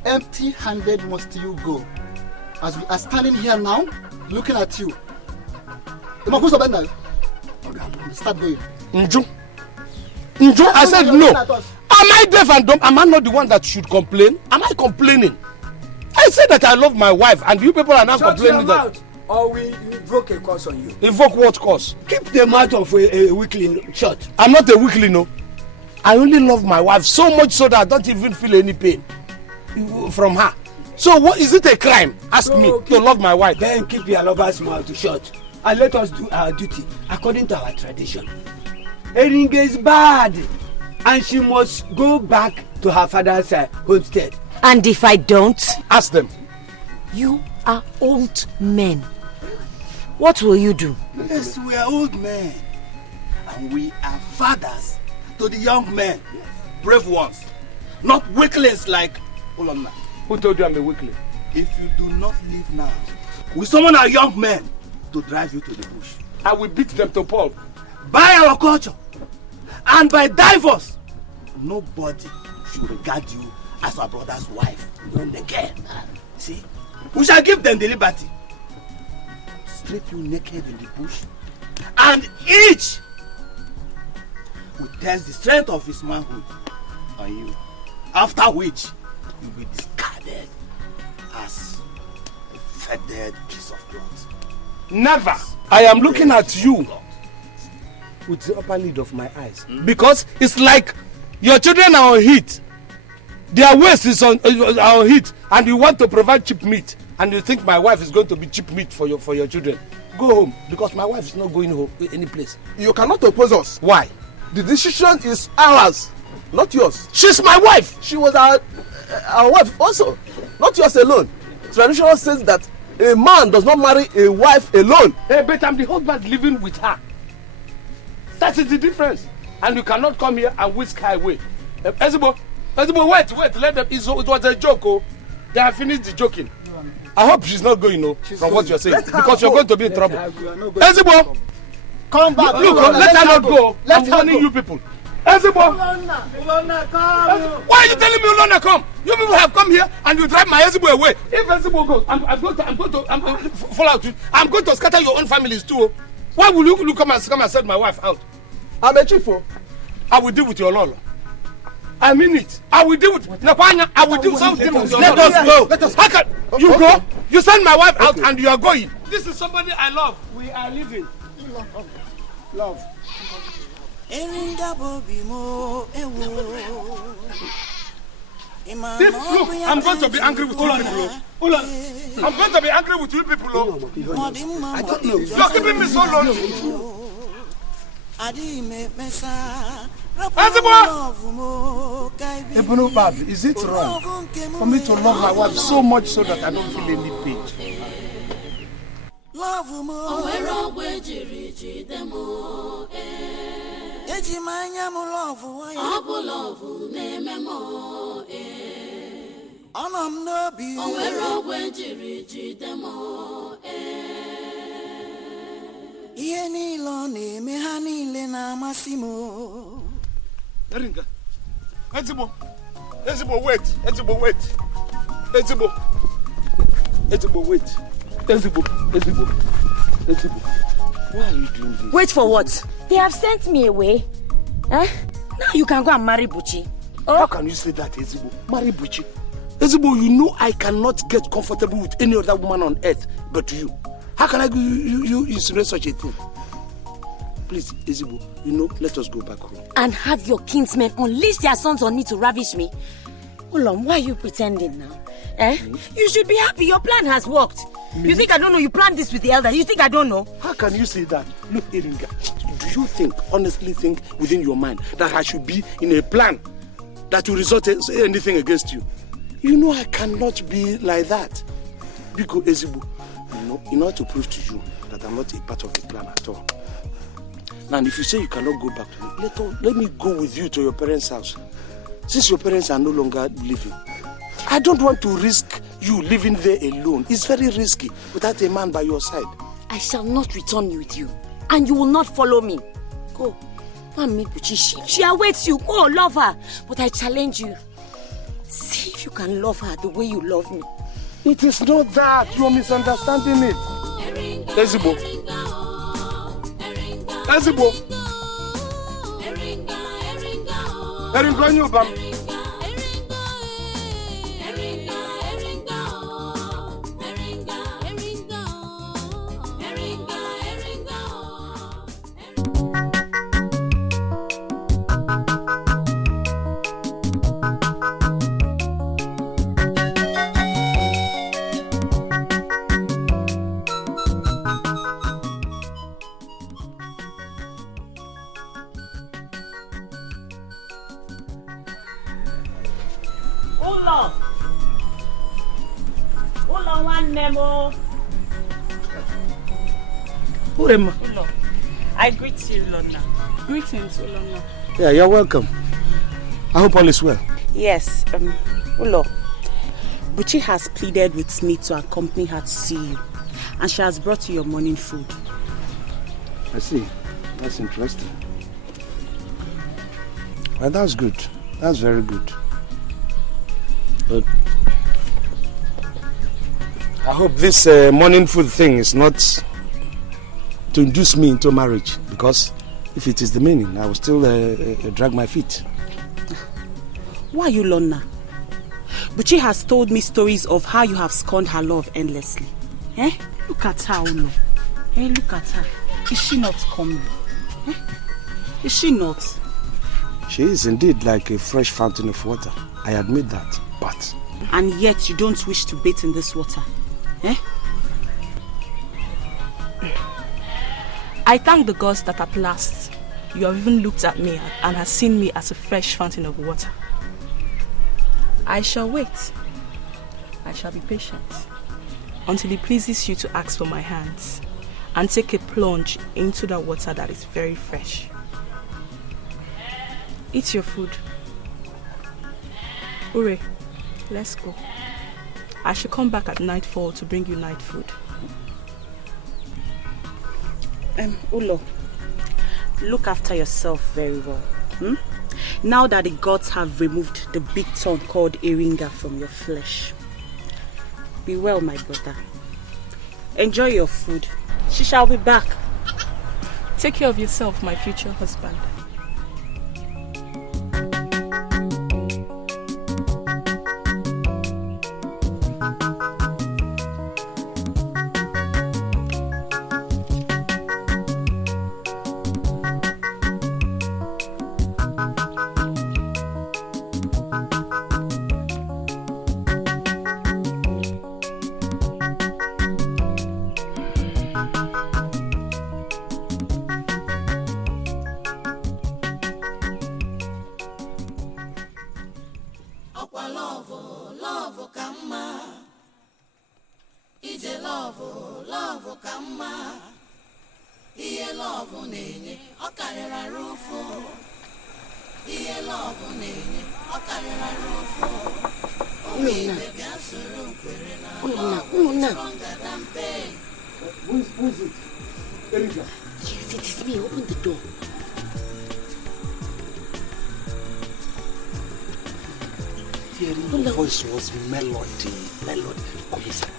empty-handed must you go. As we are standing here now, looking at you. Start going. Nju, I said no. Am I deaf and dumb? Am I not the one that should complain? Am I complaining? I said that I love my wife and you people are now complaining that. Or we invoke a curse on you. Invoke what curse? Keep the mouth of a weakling shut. I'm not a weakling, no. I only love my wife so much so that I don't even feel any pain from her. So what is it a crime? Ask me to love my wife. Then keep your lover's mouth shut and let us do our duty according to our tradition. Iringa is bad and she must go back to her father's homestead. And if I don't? Ask them. You are old men. What will you do? Yes, we are old men. And we are fathers to the young men. Brave ones. Not weaklings like Ulonna. Who told you I'm a weakling? If you do not leave now, we summon our young men to drive you to the bush. I will beat them to pulp. By our culture and by divorce, nobody should regard you as our brother's wife. Again. See? We shall give them the liberty. Strip you naked in the bush, and each will test the strength of his manhood on you. After which, you will be discarded as a faded piece of cloth. Never. I am looking at you with the upper lid of my eyes because it's like your children are on heat. Their waist is on heat, and you want to provide cheap meat, and you think my wife is going to be cheap meat for your children. Go home, because my wife is not going home any place. You cannot oppose us. Why? The decision is ours, not yours. She's my wife. She was our wife also, not yours alone. Tradition says that a man does not marry a wife alone. Hey, but I'm the husband living with her. That is the difference. And you cannot come here and whisk her away. Ezebo, wait, let them. It was a joke, oh. They have finished the joking. I hope she's not going, from what you're saying. Because you're going to be in trouble. Ezebo! Come back. Look, let her not go. I'm warning you people. Ezebo! Ulonna, come! Why are you telling me Ulonna come? You people have come here and you drive my Ezebo away. If Ezebo goes, I'm going to fall out. I'm going to scatter your own families too. Why will you come and set my wife out? I'm a chief. I will deal with your Lolo. I mean it. I will deal with Napanya. I will deal something with your Let us go. Let us. How can you go? You send my wife out and you are going. This is somebody I love. We are living. Love. Look, I'm going to be angry with you people. I'm going to be angry with you people. I don't know. You're keeping me so lonely. WEBUBE, is it wrong for me to love my wife so much so that I don't feel any pain? Iringa, Ezigbo, wait. Ezigbo, wait. Why are you doing this? Wait for what? They have sent me away. Eh? Now you can go and marry Buchi. Oh? How can you say that, Ezigbo? Marry Buchi? Ezigbo, you know I cannot get comfortable with any other woman on earth but you. How can you insinuate such a thing? Please, Ezigbo, let us go back home. And have your kinsmen unleash their sons on me to ravish me? Olom, why are you pretending now? Eh? You should be happy. Your plan has worked. You think I don't know? You planned this with the elders. You think I don't know? How can you say that? Look, Iringa, do you honestly think within your mind that I should be in a plan that will result in anything against you? You know I cannot be like that. Because, Ezigbo, in order to prove to you that I'm not a part of the plan at all. Now, if you say you cannot go back to me, let me go with you to your parents' house. Since your parents are no longer living, I don't want to risk you living there alone. It's very risky without a man by your side. I shall not return with you, and you will not follow me. Go. Go and meet Buchi. She awaits you. Go, love her. But I challenge you. See if you can love her the way you love me. It is not that. You're misunderstanding it. Ezigbo. Iringa. Who am I? I greet you, Lona. Greetings, Ulona. Yeah, you're welcome. I hope all is well. Yes, Ulo. Buchi has pleaded with me to accompany her to see you. And she has brought you your morning food. I see. That's interesting. Well, that's good. That's very good. But I hope this morning food thing is not to induce me into marriage, because if it is the meaning, I will still drag my feet. Why you, Lona? Buchi has told me stories of how you have scorned her love endlessly. Eh? Look at her, Ulo. Hey, look at her. Is she not coming? Eh? Is she not? She is indeed like a fresh fountain of water. I admit that, but... And yet you don't wish to bathe in this water. Eh? I thank the gods that at last you have even looked at me and have seen me as a fresh fountain of water. I shall wait. I shall be patient until it pleases you to ask for my hands and take a plunge into the water that is very fresh. Eat your food. Ure, let's go. I shall come back at nightfall to bring you night food. Ulo, look after yourself very well. Now that the gods have removed the big thorn called Iringa from your flesh. Be well, my brother. Enjoy your food. She shall be back. Take care of yourself, my future husband. Who's it? Iringa. Yes, it is me. Open the door. Hearing your voice was melody. Come inside.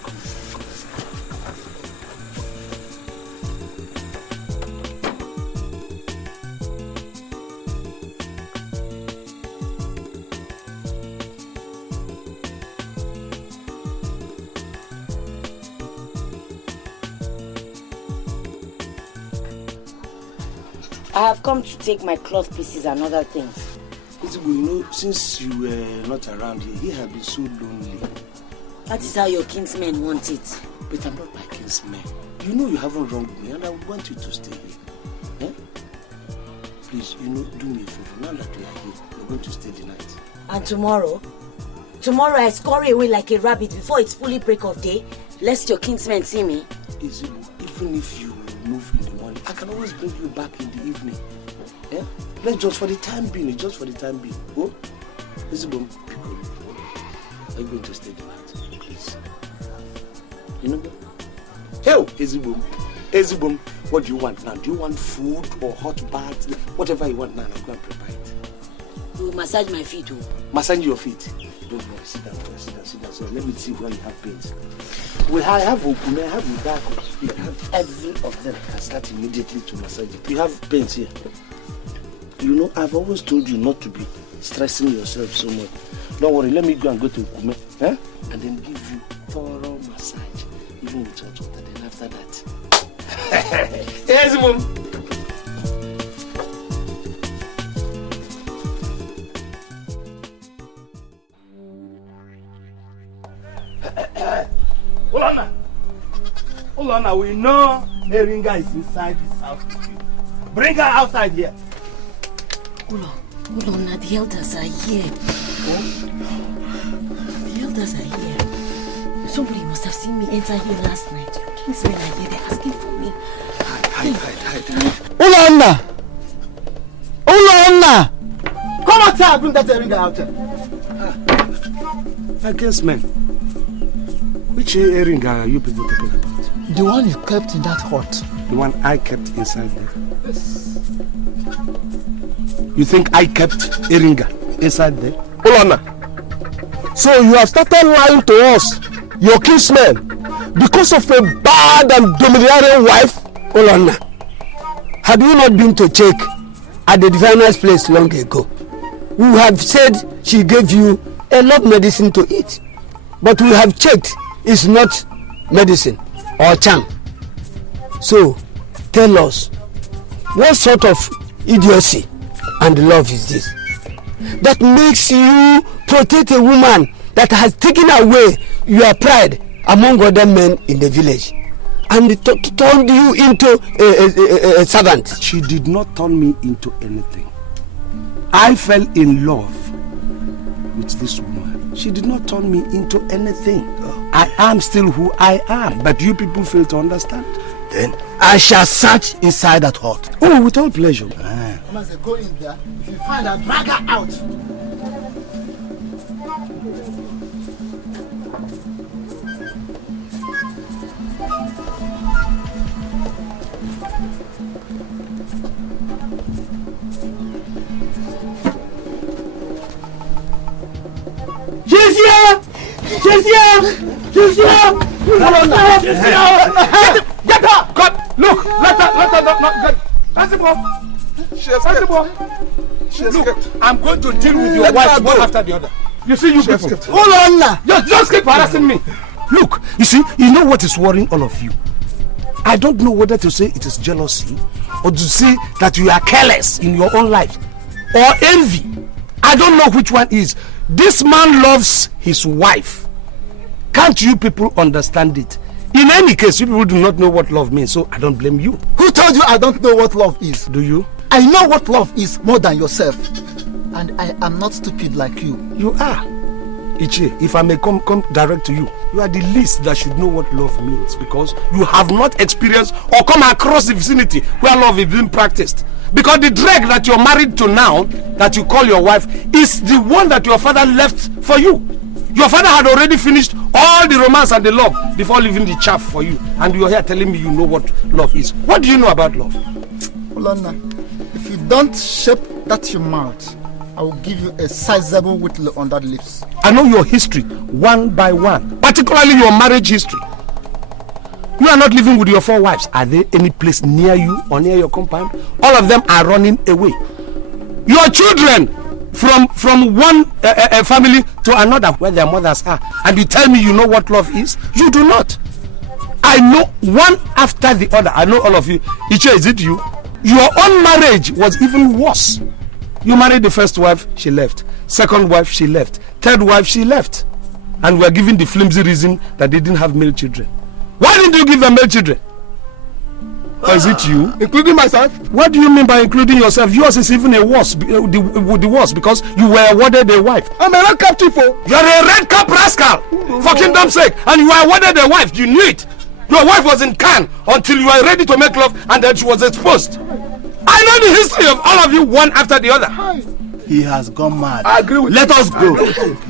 I have come to take my cloth pieces and other things. You know, since you were not around here, he had been so lonely. That is how your kinsmen want it. But I'm not my kinsman. You know you haven't wronged me, and I would want you to stay here. Eh? Please, do me a favor. Now that we are here, we're going to stay the night. And tomorrow? Tomorrow I scurry away like a rabbit before it's fully break of day, lest your kinsmen see me. Even if you move in the morning, I can always bring you back in the evening. Yeah? Let's just for the time being, Oh? Isabel, are you going to stay the night? Please. You know? Hell, Isabel, what do you want now? Do you want food or hot bath? Whatever you want now, I'll go and prepare it. You will massage my feet, oh. Massage your feet? Don't worry, sit down. So let me see where you have pains. I have Okume, I have Udako. I have every of them. I can start immediately to massage it. You have pains here. You know, I've always told you not to be stressing yourself so much. Don't worry, let me go and go to Okume, and then give you thorough massage, even with hot water. Then after that, yes, Mom. Hold on, we know Iringa is inside this house with you. Bring her outside here. Hold on, now the elders are here. The elders are here. Somebody must have seen me enter here last night. Your kinsmen are here, they're asking for me. Hide. Ulonna! Come outside, bring that Iringa out here. My kinsmen. Which Iringa are you people talking about? The one you kept in that hut. The one I kept inside there? Yes. You think I kept Iringa inside there? Ulonna, so you have started lying to us, your kinsmen, because of a bad and domineering wife? Ulonna, have you not been to check at the diviner's place long ago? We have said she gave you a lot of medicine to eat, but we have checked it's not medicine or charm. So tell us, what sort of idiocy and love is this that makes you protect a woman that has taken away your pride among other men in the village and turned you into a servant? She did not turn me into anything. I fell in love with this woman. She did not turn me into anything. I am still who I am, but you people fail to understand. Then I shall search inside that hut. Oh, with all pleasure. Come on, go in there. If you find her, drag her out. She's here! Get her! God, look! Let her not get. She escaped. I'm going to deal with your wife one after the other. You see, you people. Hold on now. Just keep harassing me. Look, you see, you know what is worrying all of you. I don't know whether to say it is jealousy or to say that you are careless in your own life or envy. I don't know which one is. This man loves his wife. Can't you people understand it? In any case, you people do not know what love means, so I don't blame you. Who told you I don't know what love is? Do you? I know what love is more than yourself. And I am not stupid like you. You are. Ichie, if I may come direct to you, you are the least that should know what love means, because you have not experienced or come across the vicinity where love is being practiced. Because the drag that you're married to now, that you call your wife, is the one that your father left for you. Your father had already finished all the romance and the love before leaving the chaff for you. And you're here telling me you know what love is. What do you know about love? Olana, if you don't shape that your mouth, I will give you a sizable whittle on that lips. I know your history one by one, particularly your marriage history. You are not living with your 4 wives. Are there any place near you or near your compound? All of them are running away. Your children from one family to another where their mothers are, and you tell me you know what love is? You do not. I know one after the other. I know all of you. Iche, is it you? Your own marriage was even worse. You married the first wife, she left. Second wife, she left. Third wife, she left. And we are given the flimsy reason that they didn't have male children. Why didn't you give them male children? Or is it you? Including myself? What do you mean by including yourself? Yours is even a worse, the worst, because you were awarded a wife. I'm a red cap chief. You're a red cap rascal, for kingdom's sake, and you were awarded a wife. You knew it. Your wife was in Cannes until you were ready to make love, and then she was exposed. I know the history of all of you, one after the other. He has gone mad. I agree with Let us go.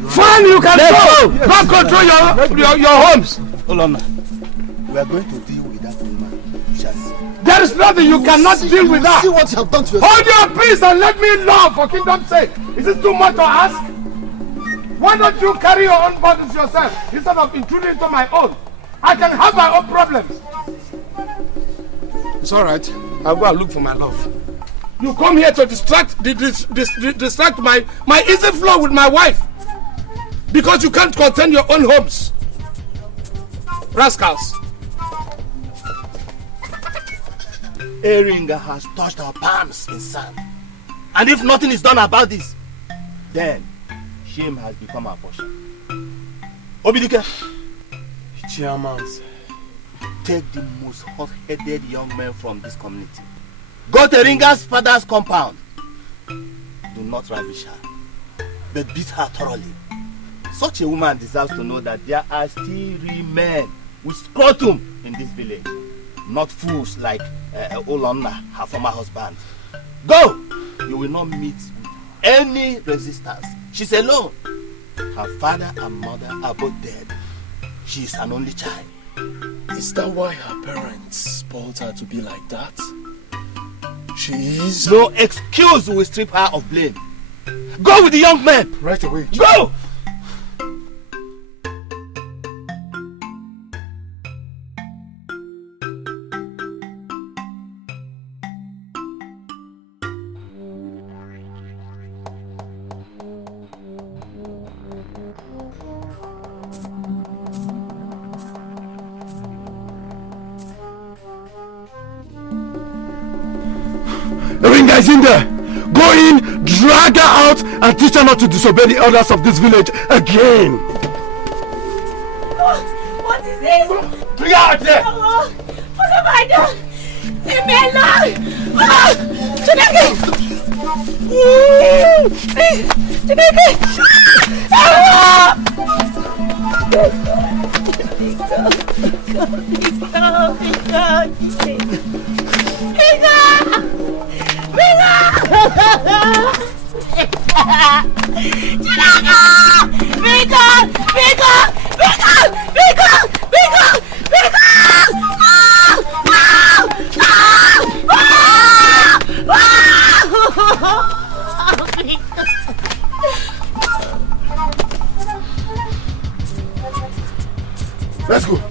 Fine, you can go. Don't control your homes. Hold on. We are going to deal with that woman. There is nothing you cannot deal with that. See what you have done to yourself. Hold your peace and let me love, for kingdom's sake. Is it too much to ask? Why don't you carry your own burdens yourself instead of intruding into my own? I can have my own problems. It's all right. I'll go and look for my love. You come here to distract my easy flow with my wife, because you can't contain your own homes. Rascals. Iringa has touched our palms in sand. And if nothing is done about this, then shame has become our portion. Obidike, Chairman, take the most hot-headed young men from this community. Go to Iringa's father's compound. Do not ravish her, but beat her thoroughly. Such a woman deserves to know that there are still real men with scrotum in this village. Not fools like Olonna, her former husband. Go! You will not meet any resistance. She's alone. Her father and mother are both dead. She is an only child. Is that why her parents spoiled her to be like that? She is... No excuse will strip her of blame. Go with the young men! Right away. Go! Iringa is in there. Go in, drag her out, and teach her not to disobey the orders of this village again. What is this? Bring her out there. What have I done? Emela! Chineke! Let's go.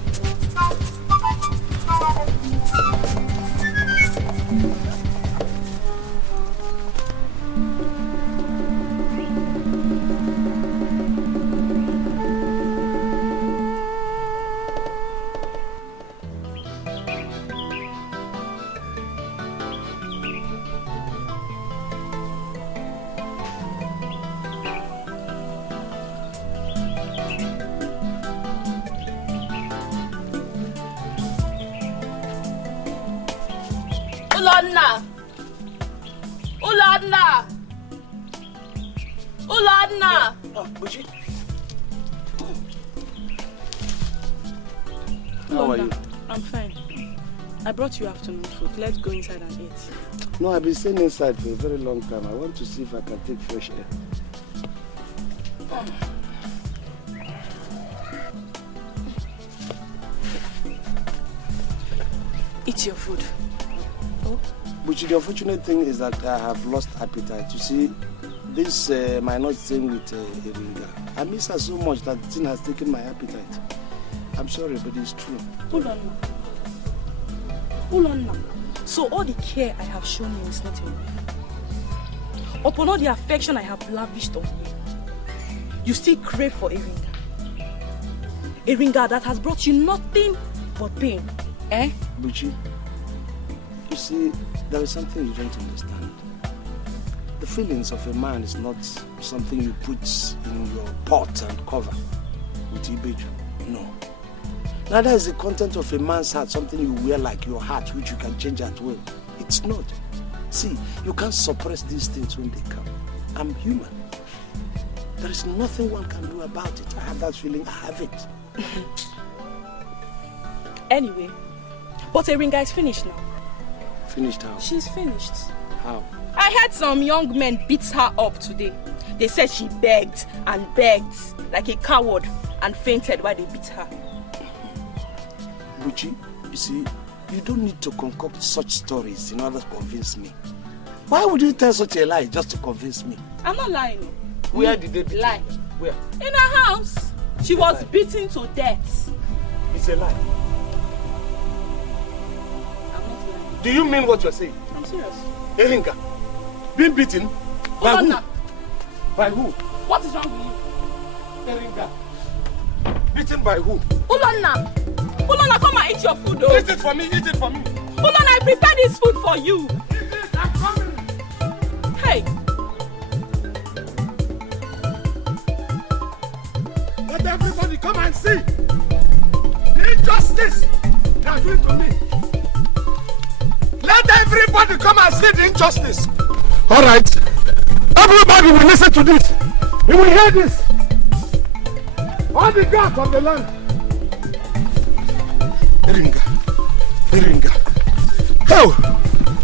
How are you? I'm fine. I brought you afternoon food. Let's go inside and eat. No, I've been staying inside for a very long time. I want to see if I can take fresh air. Eat your food. Oh. But the unfortunate thing is that I have lost appetite. You see, this my not staying with Iringa. I miss her so much that the thing has taken my appetite. I'm sorry, but it's true. Hold on now. Hold on now. So all the care I have shown you is not enough. Upon all the affection I have lavished on you, you still crave for Iringa. Iringa that has brought you nothing but pain. Eh? Buchi, you see, there is something you don't understand. The feelings of a man is not something you put in your pot and cover with Ibeju. No. Neither is the content of a man's heart something you wear like your heart, which you can change at will. It's not. See, you can't suppress these things when they come. I'm human. There is nothing one can do about it. I have that feeling, I have it. Anyway, but Iringa is finished now. Finished how? She's finished. How? I heard some young men beat her up today. They said she begged and begged like a coward and fainted while they beat her. Buchi, you see, you don't need to concoct such stories in order to convince me. Why would you tell such a lie just to convince me? I'm not lying. Where did they beat lie? Where? In her house. She was beaten to death. It's a lie. I'm not lying. Do you mean what you're saying? I'm serious. Iringa, being beaten? By who? Now. By who? What is wrong with you? Iringa. Beaten by who? Ulona. Ulona, come and eat your food, though. Eat it for me, eat it for me. Ulona, I prepared this food for you. Eat it, I'm coming. Hey. Let everybody come and see the injustice they are doing to me. Let everybody come and see the injustice. All right. Everybody will listen to this. You will hear this. All the gods of the land. Iringa. Iringa. Oh!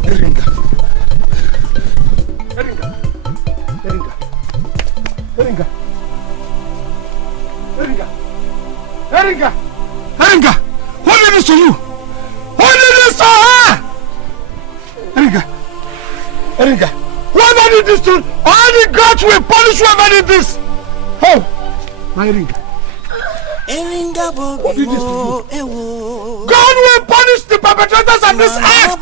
Iringa. Iringa. Iringa. Iringa. Iringa. Iringa. Iringa. Who did this to you? Who did this to her? Iringa. Iringa. Whoever did this to all the gods will punish whoever did this. Oh! My Iringa. What did this to you? God will punish the perpetrators of this act! Oh,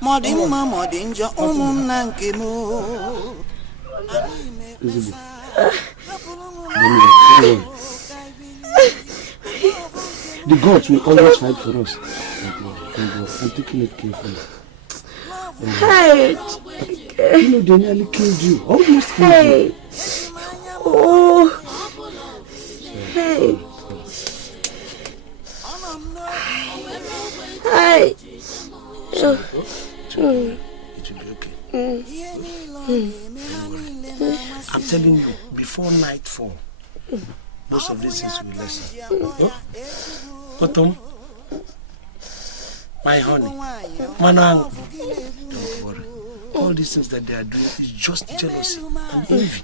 my Iringa. The gods will always fight for us. I'm taking it carefully. Hey! You know, they nearly killed you. Almost killed you. Oh! Hey! Hey! It will be okay. I'm telling you, before nightfall, most of these things will lessen. Autumn, my honey, Manang, don't worry. All these things that they are doing is just jealousy and envy.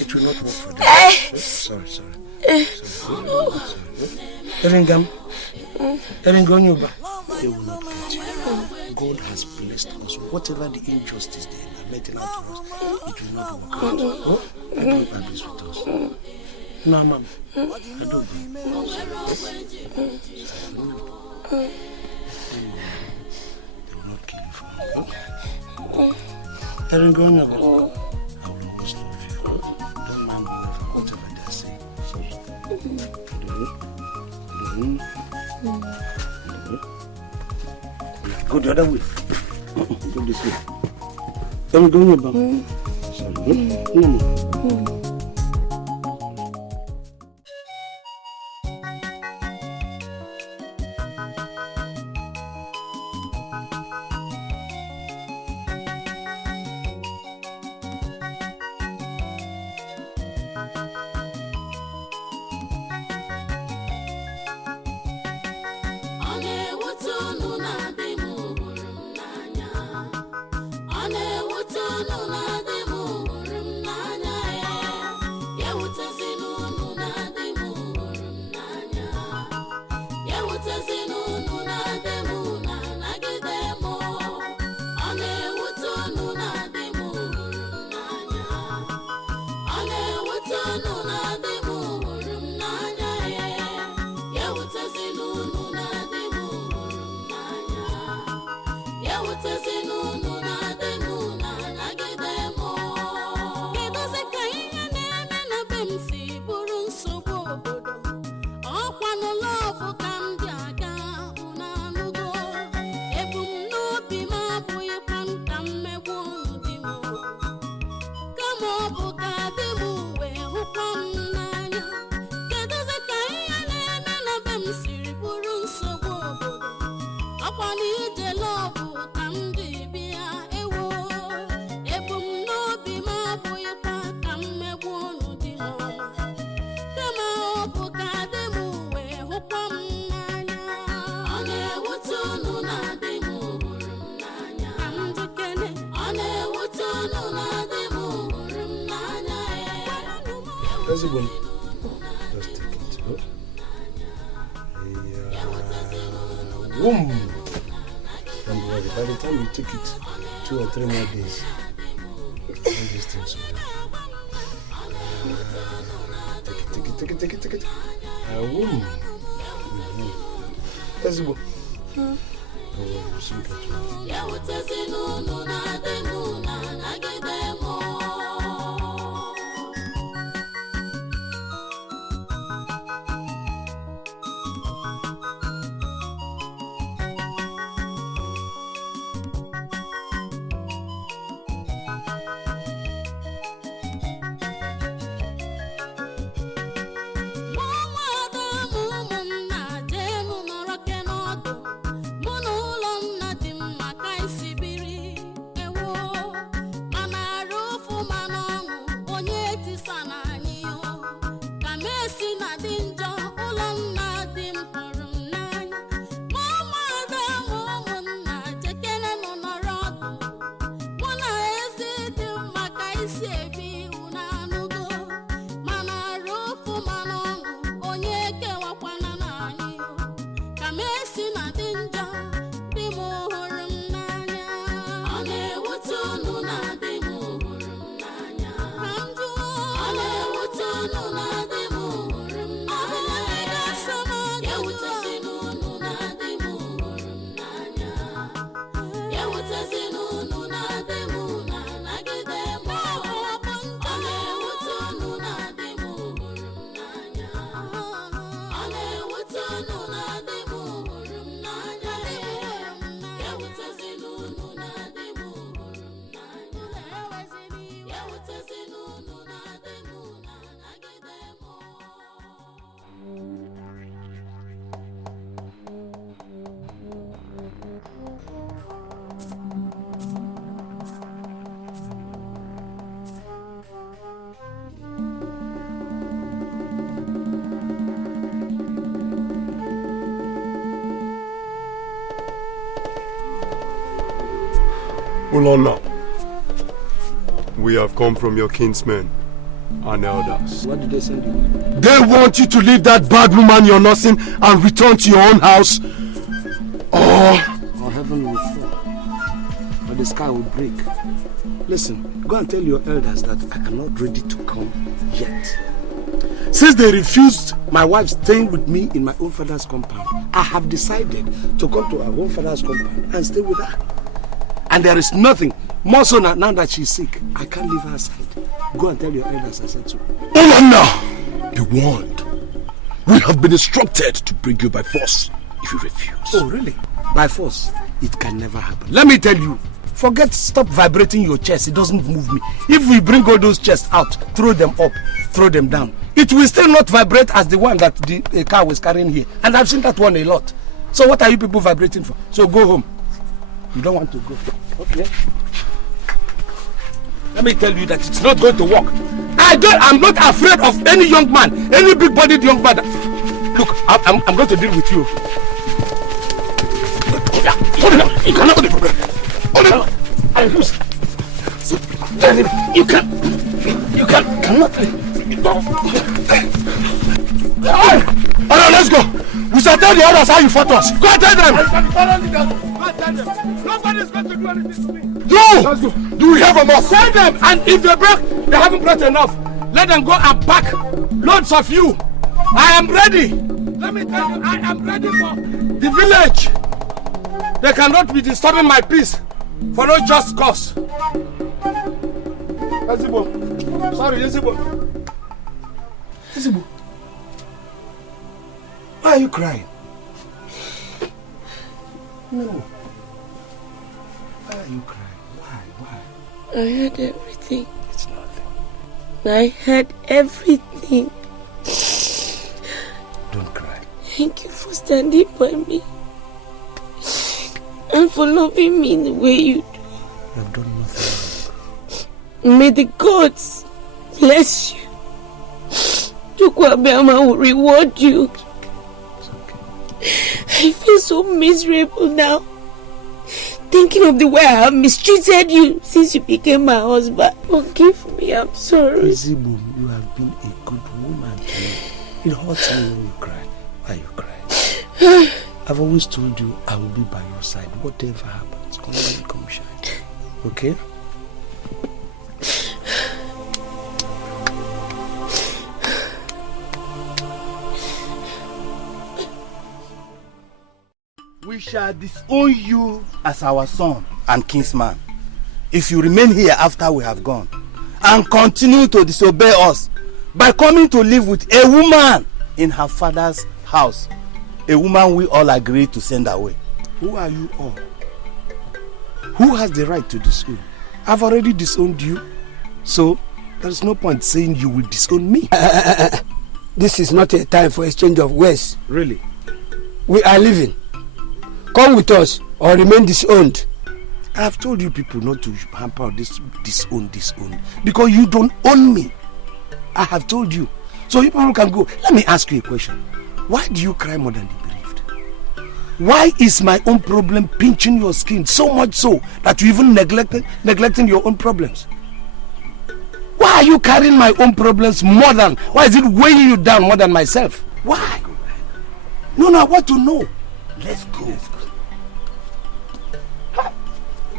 It will not work for them. Sorry. Eringam, Eringonyuba, they will not get you. God has blessed us. Whatever the injustice they are letting out to us, it will not work out. Oh, I don't have this with us. No, Mom, I don't. They will not kill you for me. Eringonyuba, I will always love you. Don't mind whatever they are saying. Go the other way. Go this way. Eringonyuba. Sorry. Ezibon, just take it. Oh. Boom. And by the time you take it 2 or 3 more days, all these things will take it. Boom. Ezibon. Ulona, we have come from your kinsmen and elders. What did they send you? They want you to leave that bad woman you're nursing and return to your own house. Or heaven will fall, or the sky will break. Listen, go and tell your elders that I am not ready to come yet. Since they refused my wife staying with me in my own father's compound, I have decided to come to our own father's compound and stay with her. And there is nothing more so now that she's sick. I can't leave her aside. Go and tell your elders I said so. Ulona, be warned. We have been instructed to bring you by force if you refuse. Oh, really? By force? It can never happen. Let me tell you. Stop vibrating your chest. It doesn't move me. If we bring all those chests out, throw them up, throw them down, it will still not vibrate as the one that the car was carrying here. And I've seen that one a lot. So what are you people vibrating for? So go home. You don't want to go. Okay. Let me tell you that it's not going to work. I'm not afraid of any young man, any big-bodied young man. Look, I'm going to deal with you. Hold it up. You cannot hold it. Hold it up. I refuse. You cannot. All right, let's go. We shall tell the others how you fought us. Go and tell them. Nobody's going to do anything to me. Let's go. Do we have enough? Tell them, and if they break, they haven't brought enough. Let them go and pack loads of you. I am ready. Let me tell you, I am ready for the village. They cannot be disturbing my peace for no just cause. Ezibo. Sorry, Ezibo. Ezibo. Why are you crying? No. Why are you crying? Why? I heard everything. It's nothing. I heard everything. Don't cry. Thank you for standing by me. And for loving me the way you do. You have done nothing wrong. May the gods bless you. Chukwabema will reward you. It's okay. I feel so miserable now. Thinking of the way I have mistreated you since you became my husband. Forgive me, I'm sorry. Ezibo, you have been a good It hurts me when you cry. Why you cry? I've always told you I will be by your side. Whatever happens, come rain, come shine. Okay? We shall disown you as our son and kinsman if you remain here after we have gone and continue to disobey us by coming to live with a woman in her father's house, a woman we all agree to send away. Who are you all? Who has the right to disown? I've already disowned you, so there's no point saying you will disown me. This is not a time for exchange of words. Really? We are leaving. Come with us or remain disowned. I have told you people not to hamper this disown, because you don't own me. I have told you. So you people can go. Let me ask you a question. Why do you cry more than the bereaved? Why is my own problem pinching your skin so much so that you even neglecting your own problems? Why are you carrying my own problems more than, why is it weighing you down more than myself? Why? No, I want to know. Let's go.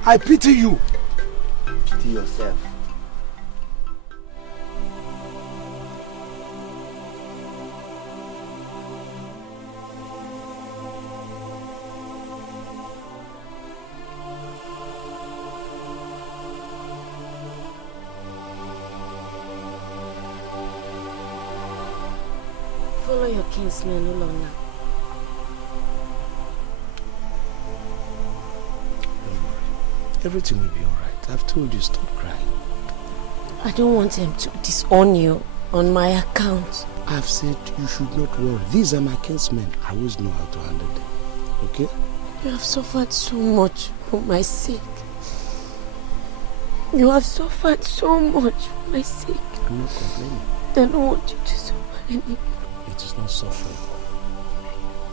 I pity you. Pity yourself. Follow your kinsmen, Ulona. Everything will be alright. I've told you, stop crying. I don't want them to disown you on my account. I've said you should not worry. These are my kinsmen. I always know how to handle them. Okay? You have suffered so much for my sake. You have suffered so much for my sake. I'm not complaining. I don't want you to suffer anymore. It is not suffering.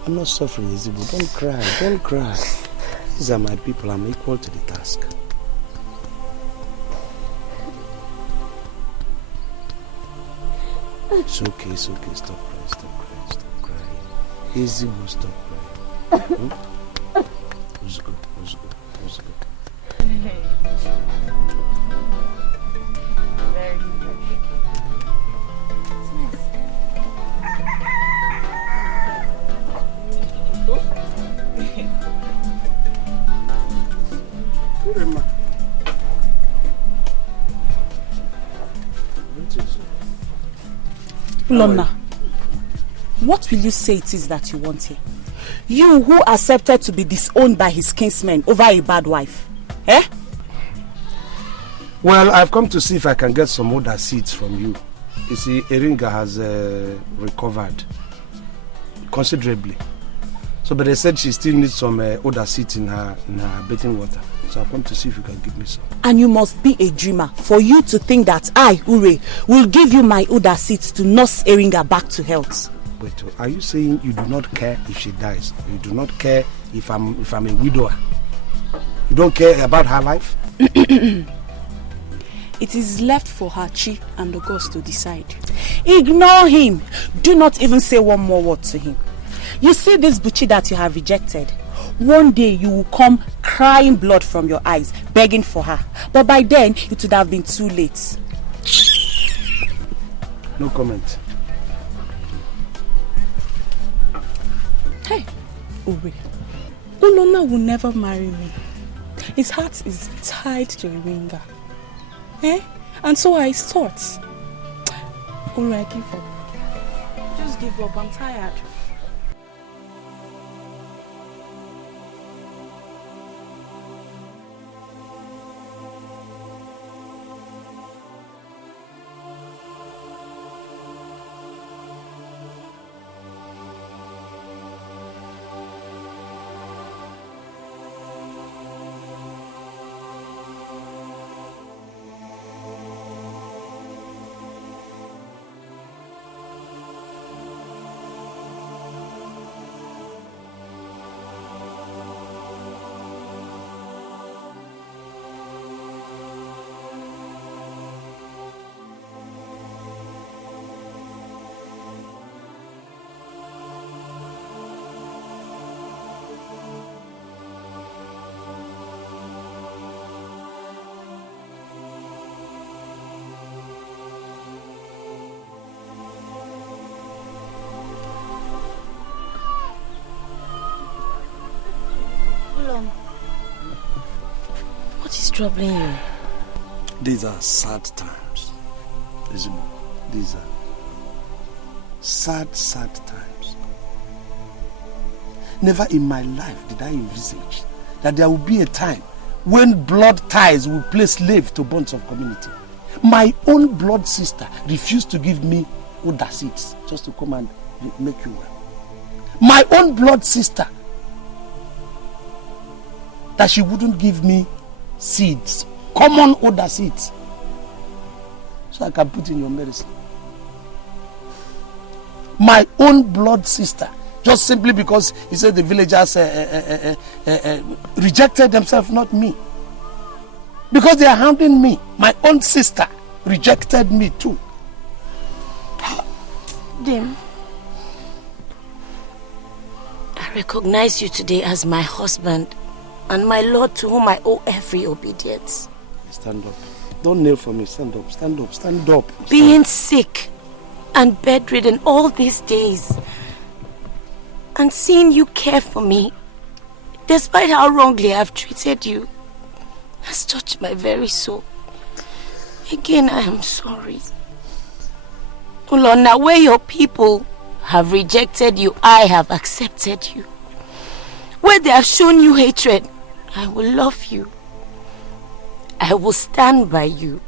I'm not suffering, Izibu. Don't cry. Don't cry. These are my people. I'm equal to the task. It's okay, it's okay. Stop crying, stop crying, stop crying. Izibu, stop crying. Who's good? Who's good? Who's good? Very good. Lorna, what will you say it is that you want here? You who accepted to be disowned by his kinsmen over a bad wife. Eh? Well, I've come to see if I can get some other seeds from you. You see, Iringa has recovered considerably. So, but they said she still needs some other seeds in her bathing water. So I've come to see if you can give me some. And you must be a dreamer for you to think that I, Ure, will give you my Uda seeds to nurse Iringa back to health. Wait, are you saying you do not care if she dies? Or you do not care if I'm a widower? You don't care about her life? It is left for her chi and the gods to decide. Ignore him. Do not even say one more word to him. You see this Buchi that you have rejected? One day you will come crying blood from your eyes, begging for her. But by then, it would have been too late. No comment. Hey, Ure. Ulona will never marry me. His heart is tied to Iringa. Eh? And so are his thoughts. Ure, I give up. Just give up. I'm tired. troubling you? These are sad times. Ezimo, these are sad times. Never in my life did I envisage that there will be a time when blood ties will play slave to bonds of community. My own blood sister refused to give me Uda seeds just to come and make you well. My own blood sister, that she wouldn't give me seeds, common Uda seeds, so I can put in your medicine. My own blood sister, just simply because he said the villagers rejected themselves, not me. Because they are hounding me. My own sister rejected me too. Dim, I recognize you today as my husband and my Lord, to whom I owe every obedience. Stand up. Don't kneel for me. Stand up. Stand up. Stand up. Being sick and bedridden all these days, and seeing you care for me, despite how wrongly I've treated you, has touched my very soul. Again, I am sorry. Ulonna, where your people have rejected you, I have accepted you. Where they have shown you hatred, I will love you. I will stand by you.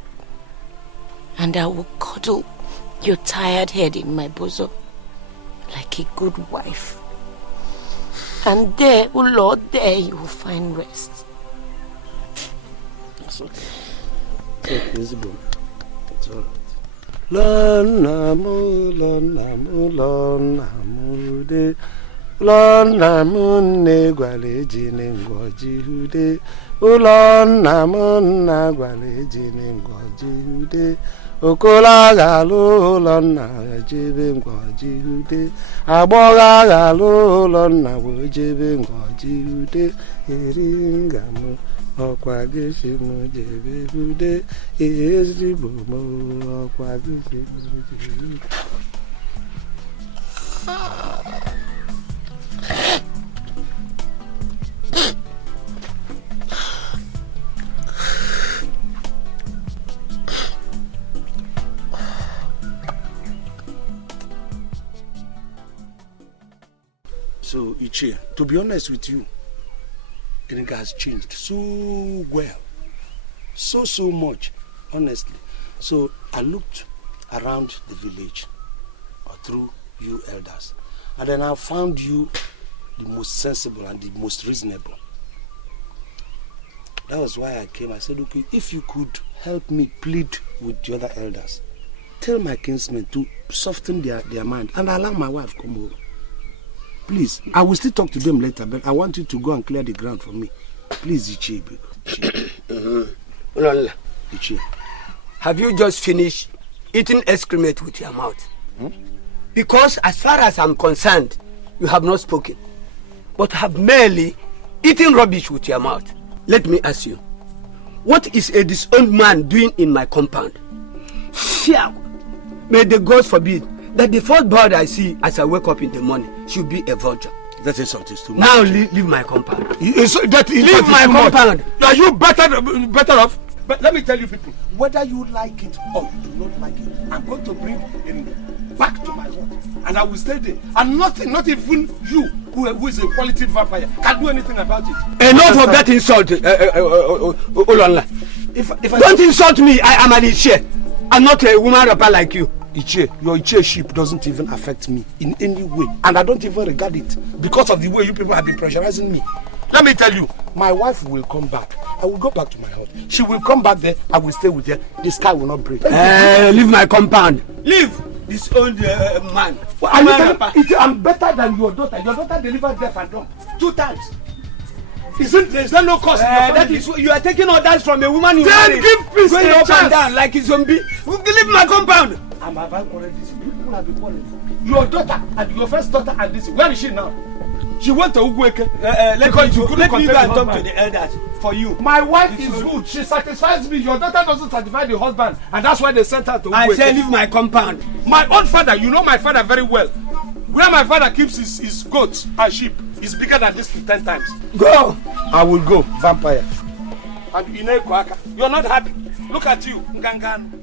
And I will cuddle your tired head in my bosom like a good wife. And there, oh Lord, there you will find rest. It's okay. It's okay. It's all right. Lona mu de. Lona mu ne gwale jine ngoji hude. Lona mu na gwale jine ngoji hude. Okola galo lona jebe ngoji hude. Aboga galo lona wo jebe ngoji hude. Iringa mu okwa gisi mu jebe hude. Ezribo mu okwa gisi mu jebe. So, Ichie, to be honest with you, Iringa has changed so well. So much, honestly. So, I looked around the village, or through you elders, and then I found you the most sensible and the most reasonable. That was why I came. I said, okay, if you could help me plead with the other elders, tell my kinsmen to soften their mind and allow my wife come over. Please, I will still talk to them later, but I want you to go and clear the ground for me. Please, Ichie. Ichie, have you just finished eating excrement with your mouth? Because as far as I'm concerned, you have not spoken, but have merely eaten rubbish with your mouth. Let me ask you, what is a disowned man doing in my compound? Fear, may the gods forbid that the first bird I see as I wake up in the morning should be a vulture. That is something too much. Now leave my compound. Leave my compound. Are you better off? But let me tell you people, whether you like it or you do not like it, I'm going to bring him back to my home. And I will stay there. And nothing, not even you, who is a quality vampire, can do anything about it. Enough of that insult, Olonla. Don't insult me. I am an Ichie. I'm not a woman rapper like you. Ichie, your Ichie-ship doesn't even affect me in any way. And I don't even regard it because of the way you people have been pressurizing me. Let me tell you, my wife will come back. I will go back to my house. She will come back there. I will stay with her. The sky will not break. Leave my compound. Leave this old man. Well, I'm better than your daughter. Your daughter delivered death and dumb 2 times. There's no cost in your family. That is, you are taking orders from a woman you married. Give peace going up and down like a zombie. Leave my compound. I'm about to this. People have been calling. Your daughter and your first daughter and this. Where is she now? She went to Ugweke. Let me go and talk to the elders for you. My wife is good. She satisfies me. Your daughter doesn't satisfy the husband, and that's why they sent her to Ugweke. I say leave my compound. My own father, you know my father very well. Where my father keeps his goats and sheep is bigger than this 10 times. Go. I will go, vampire. And you're not happy. Look at you, Ngangan.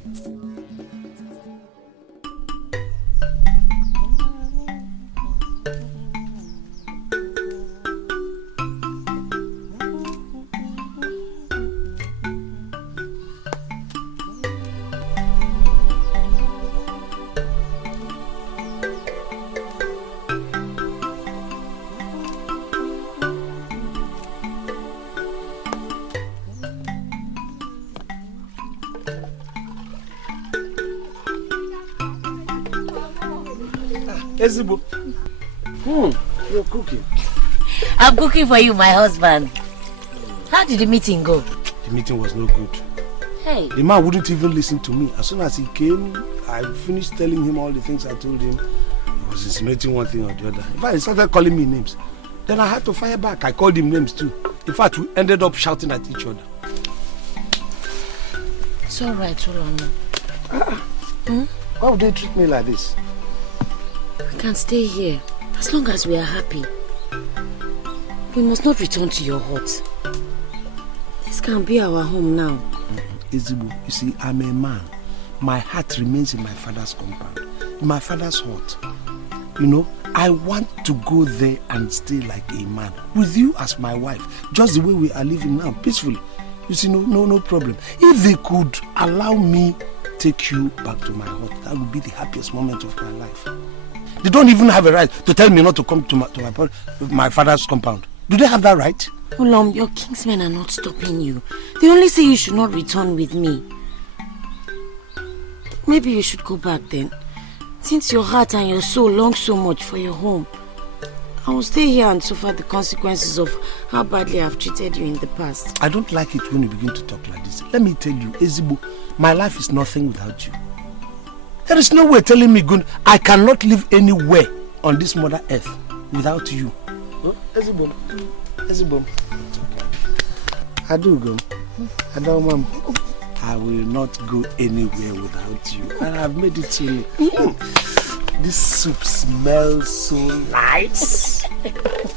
Ezibo. You're cooking. I'm cooking for you, my husband. How did the meeting go? The meeting was no good. Hey. The man wouldn't even listen to me. As soon as he came, I finished telling him all the things I told him. He was insinuating one thing or the other. In fact, he started calling me names. Then I had to fire back. I called him names too. In fact, we ended up shouting at each other. It's all right, Solomon. Why would they treat me like this? We can stay here as long as we are happy. We must not return to your hut. This can be our home now. Ezibo, you see, I'm a man. My heart remains in my father's compound, in my father's hut. You know, I want to go there and stay like a man, with you as my wife, just the way we are living now, peacefully. You see, no problem. If they could allow me take you back to my hut, that would be the happiest moment of my life. They don't even have a right to tell me not to come to my father's compound. Do they have that right? Olom, your kinsmen are not stopping you. They only say you should not return with me. Maybe you should go back then. Since your heart and your soul long so much for your home, I will stay here and suffer the consequences of how badly I've treated you in the past. I don't like it when you begin to talk like this. Let me tell you, Ezibo, my life is nothing without you. There is no way telling me, good, I cannot live anywhere on this mother earth without you. Oh, Ezibo. I do go. I don't want. I will not go anywhere without you. And I've made it to you. This soup smells so nice.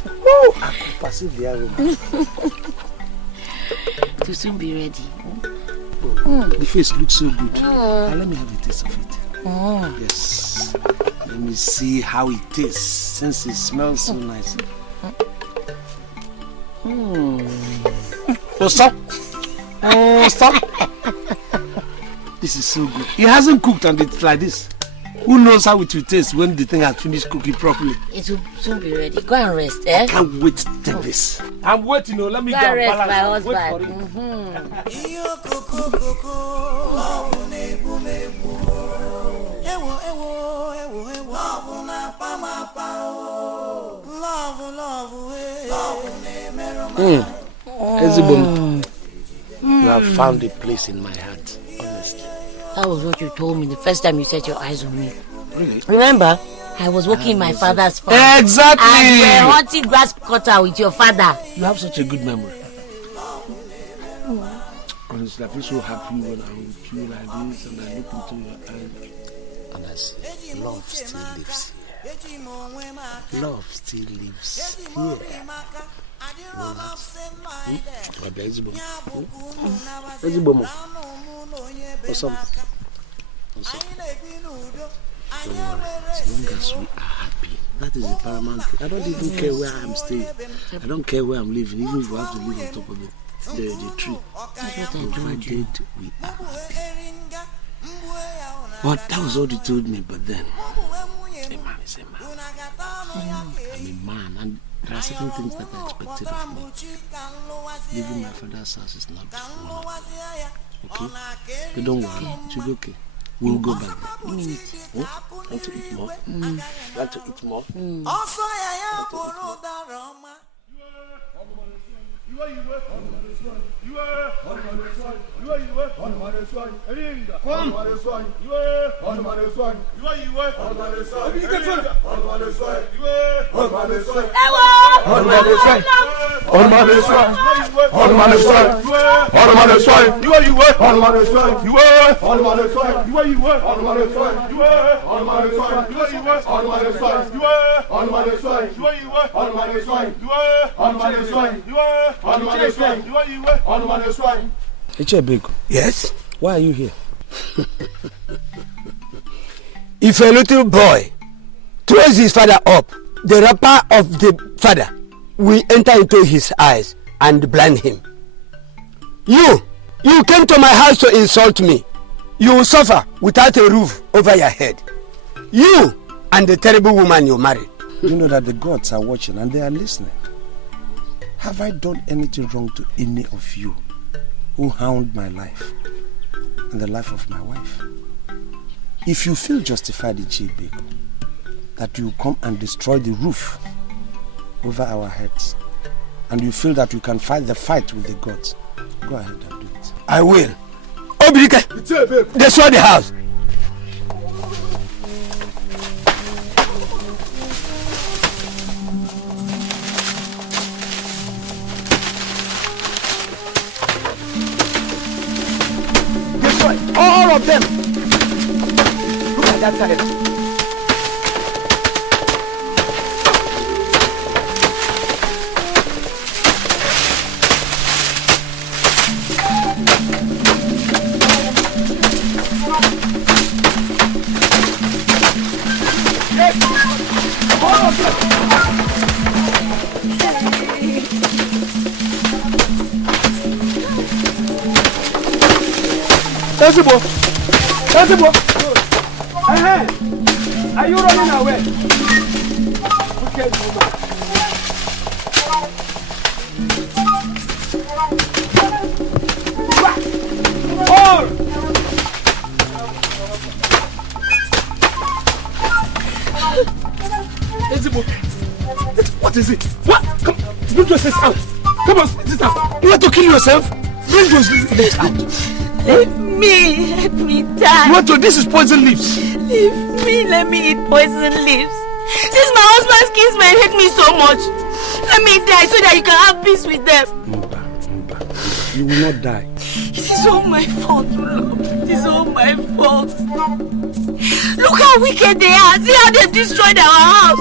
Oh, I can perceive the aroma. To soon be ready. The face looks so good. Now let me have a taste of it. Yes. Let me see how it tastes since it smells so nice. Oh, stop. Stop. This is so good. It hasn't cooked and it's like this. Who knows how it will taste when the thing has finished cooking properly? It will soon be ready. Go and rest, eh? I can't wait to take this. I'm waiting, let me go and rest, my balance. husband. Ezibo, you have found a place in my heart, honestly. That was what you told me the first time you set your eyes on me. Really? Remember? I was working in my father's farm. Exactly! And we were hunting grass cutter with your father. You have such a good memory. Honestly, I feel so happy when I'm with you like this and I look into your eyes. And I say, love still lives here. Love still lives here. Ezibo, what's up? Don't worry, as long as we are happy, that is the paramount thing. I don't even care where I'm staying. I don't care where I'm living, even if we have to live on top of the tree. Provided we are happy. But that was what you told me, but then, a man is a man. I'm a man, and there are certain things that are expected of me. Leaving my father's house is not one of them. Okay? But don't worry, it will be okay. We'll go back there. Want to eat more? Want to eat more? all the man is fine. All the man is fine. You are you were. All the man is fine. You were. All the man is fine. You are you were. All the man is fine. You were. All the man is fine. You are you were. All the man is fine. You were. All the man is fine. You are you were. All the man is fine. You were. All the man is fine. You were. All the man is fine. You are you were. All the man is fine. Echebeko. Yes. Why are you here? If a little boy throws his father up, the wrapper of the father will enter into his eyes and blind him. You came to my house to insult me. You will suffer without a roof over your head. You and the terrible woman you married. You know that the gods are watching and they are listening. Have I done anything wrong to any of you who hound my life and the life of my wife? If you feel justified, Echebeko, that you come and destroy the roof over our heads, and you feel that you can fight the fight with the gods, go ahead and do it. I will. Obrike, destroy the house. Destroy all of them. Look at that side. Sensible. Hey, are you running away? Okay, woman. Hold! Sensible. What is it? What? Come, bring yourself out. Come on, spit it out. You want to kill yourself? Bring yourself out. Leave me, let me die. You want to? This is poison leaves. Leave me, let me eat poison leaves. Since my husband's kinsmen hate me so much, let me die so that you can have peace with them. Mba, you will not die. It is all my fault, Lord. It is all my fault. Look how wicked they are. See how they've destroyed our house.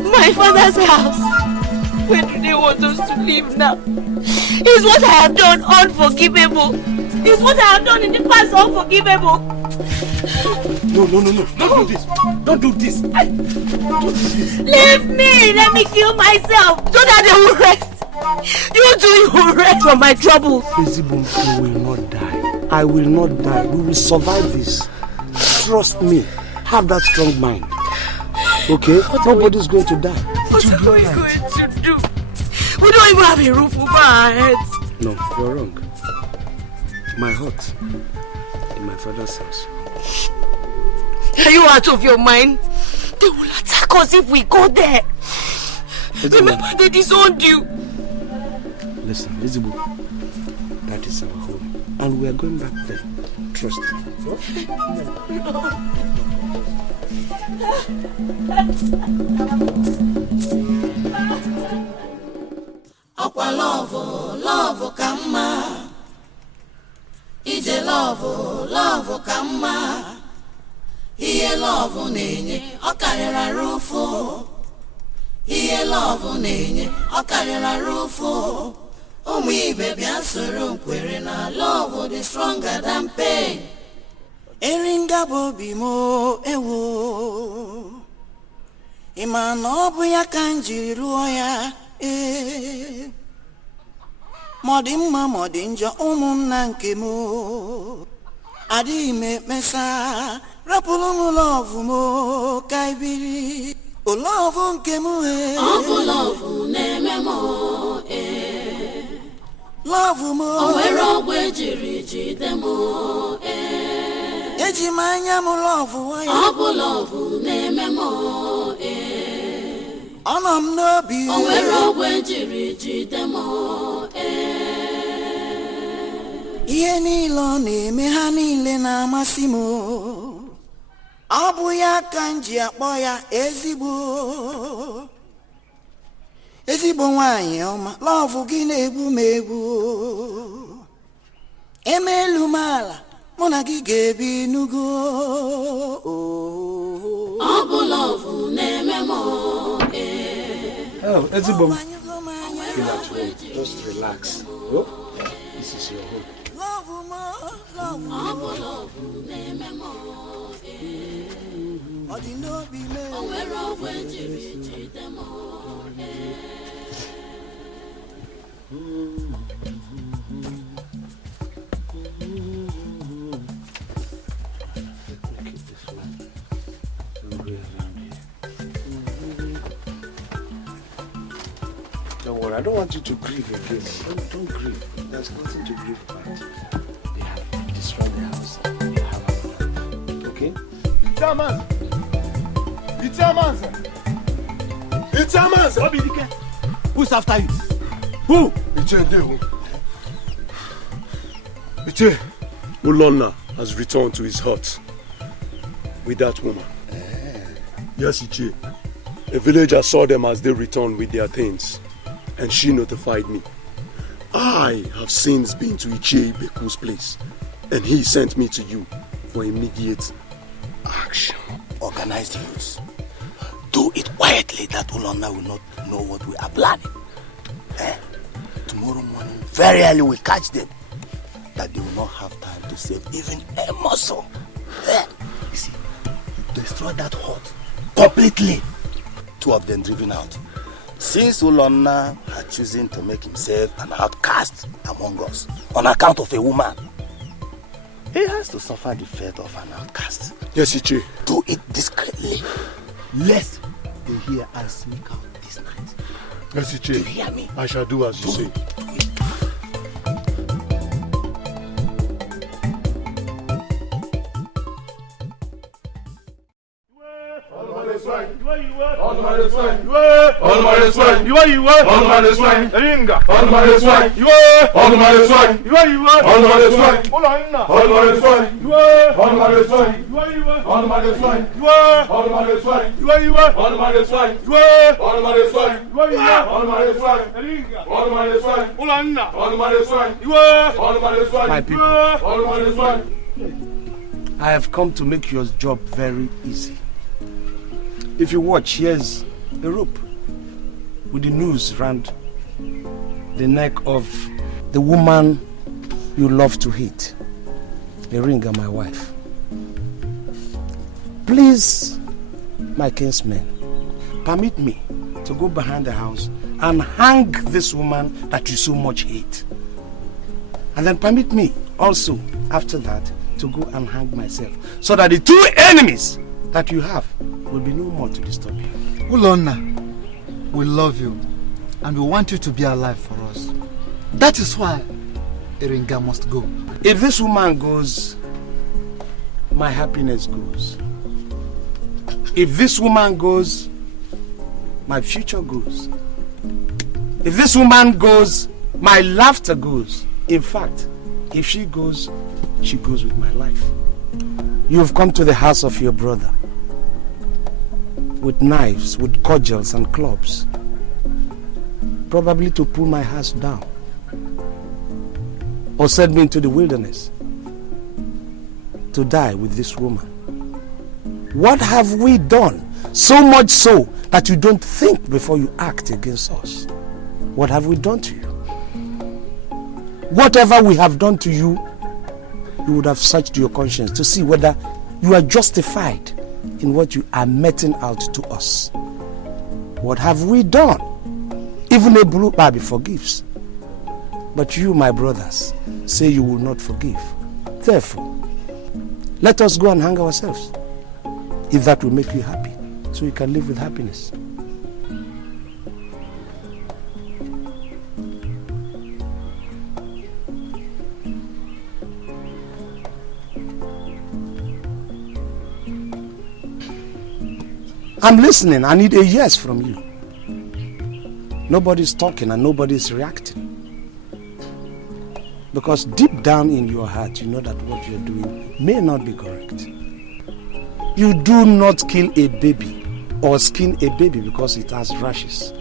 My father's house. Where do they want us to live now? Is what I have done unforgivable? Is what I have done in the past unforgivable? No. Don't do this. Don't do this. Don't do this. Leave me. Let me kill myself so that they will rest. You too, you will rest from my troubles. Ezibum, you will not die. I will not die. We will survive this. Trust me. Have that strong mind. Okay? Nobody's going to die. What are we going to do? We don't even have a roof over our heads. No, you're wrong. My hut in my father's house. Are you out of your mind? They will attack us if we go there. Remember, they disowned you. Listen, Ezibum, that is our home. And we are going back there. Trust me. Aqua love kama. Ije love kama. Iye love nenye okarira rufu. Iye love nenye okarira rufu. Ibe bia soro nkwere na love is stronger than pain. Iringa bobi mo ewo. Ima no bu ya kanji ruo ya Modi mma modi njọ ụmụnna nke m adịghị m ekpesa rapụrụ m lọvụ m ka ibiri olọvụ nke m ọ bụ lọvụ na-eme m lọvụ m o nwere ọgwụ ejiri jide m eji m anya m lọvụ ya ọ bụ lọvụ na-eme m Ọnọ m n'obi o nwere ọgwụ ejiri jide m ihe niile ọ na-eme ha niile na-amasị m ọ bụ ya ka m ji akpọ ya ezigbo ezigbo nwanyị ọma love gị na-egbu m egbu emelu mala mụ na gị ga-ebi n'ugo ọ bụ love na-eme m ezigbo m feel at home, just relax. Oh, this is your home. Don't worry, I don't want you to grieve again. Don't grieve. There's nothing to grieve about. They have destroyed the house. They have our okay? It's a man, sir. Who's after you? Who? Iche, Ulonna has returned to his hut with that woman. Yes, Iche. A villager saw them as they returned with their things, and she notified me. I have since been to Iche Beku's place, and he sent me to you for immediate action. Organize the youths. Do it quietly that Ulonna will not know what we are planning. Tomorrow morning, very early, we'll catch them. That they will not have time to save even a muscle. You see, destroy that hut completely. 2 of them driven out. Since Ulonna had chosen to make himself an outcast among us on account of a woman, he has to suffer the fate of an outcast. Yes, Iche. Do it discreetly, lest they hear us sneak out this night. Yes, Iche. Do you hear me? I shall do as you say. My people, I have come to make your job very easy. If you watch, here's a rope with the noose round the neck of the woman you love to hate, Iringa, my wife. Please, my kinsmen, permit me to go behind the house and hang this woman that you so much hate. And then permit me also, after that, to go and hang myself, so that the 2 enemies that you have will be no more to disturb you. Ulonna, we love you and we want you to be alive for us. That is why Iringa must go. If this woman goes, my happiness goes. If this woman goes, my future goes. If this woman goes, my laughter goes. In fact, if she goes with my life. You have come to the house of your brother with knives, with cudgels and clubs, probably to pull my house down or send me into the wilderness to die with this woman. What have we done? So much so that you don't think before you act against us. What have we done to you? Whatever we have done to you, you would have searched your conscience to see whether you are justified in what you are meting out to us. What have we done? Even a blue baby forgives. But you, my brothers, say you will not forgive. Therefore, let us go and hang ourselves, if that will make you happy, so you can live with happiness. I'm listening. I need a yes from you. Nobody's talking and nobody's reacting. Because deep down in your heart, you know that what you're doing may not be correct. You do not kill a baby or skin a baby because it has rashes.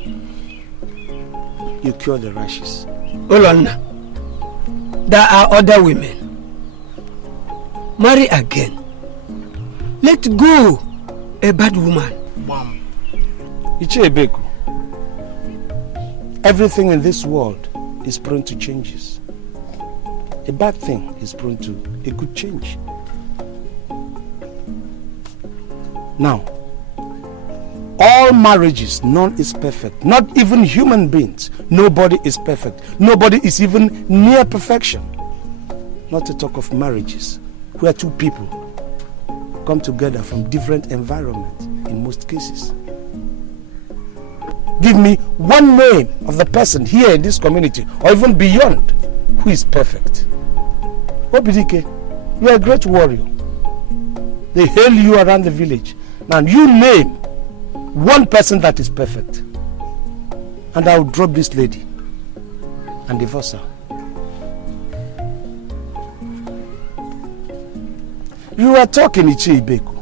you cure the rashes. Olonna, there are other women. Marry again. Let go a bad woman. Ichiebeku, everything in this world is prone to changes. A bad thing is prone to a good change. Now, all marriages, none is perfect. Not even human beings. Nobody is perfect. Nobody is even near perfection. Not to talk of marriages, where two people come together from different environments in most cases. Give me one name of the person here in this community or even beyond who is perfect. Obidike, you are a great warrior. They hail you around the village. Now you name one person that is perfect, and I will drop this lady and divorce her. You are talking, Ichiebeku.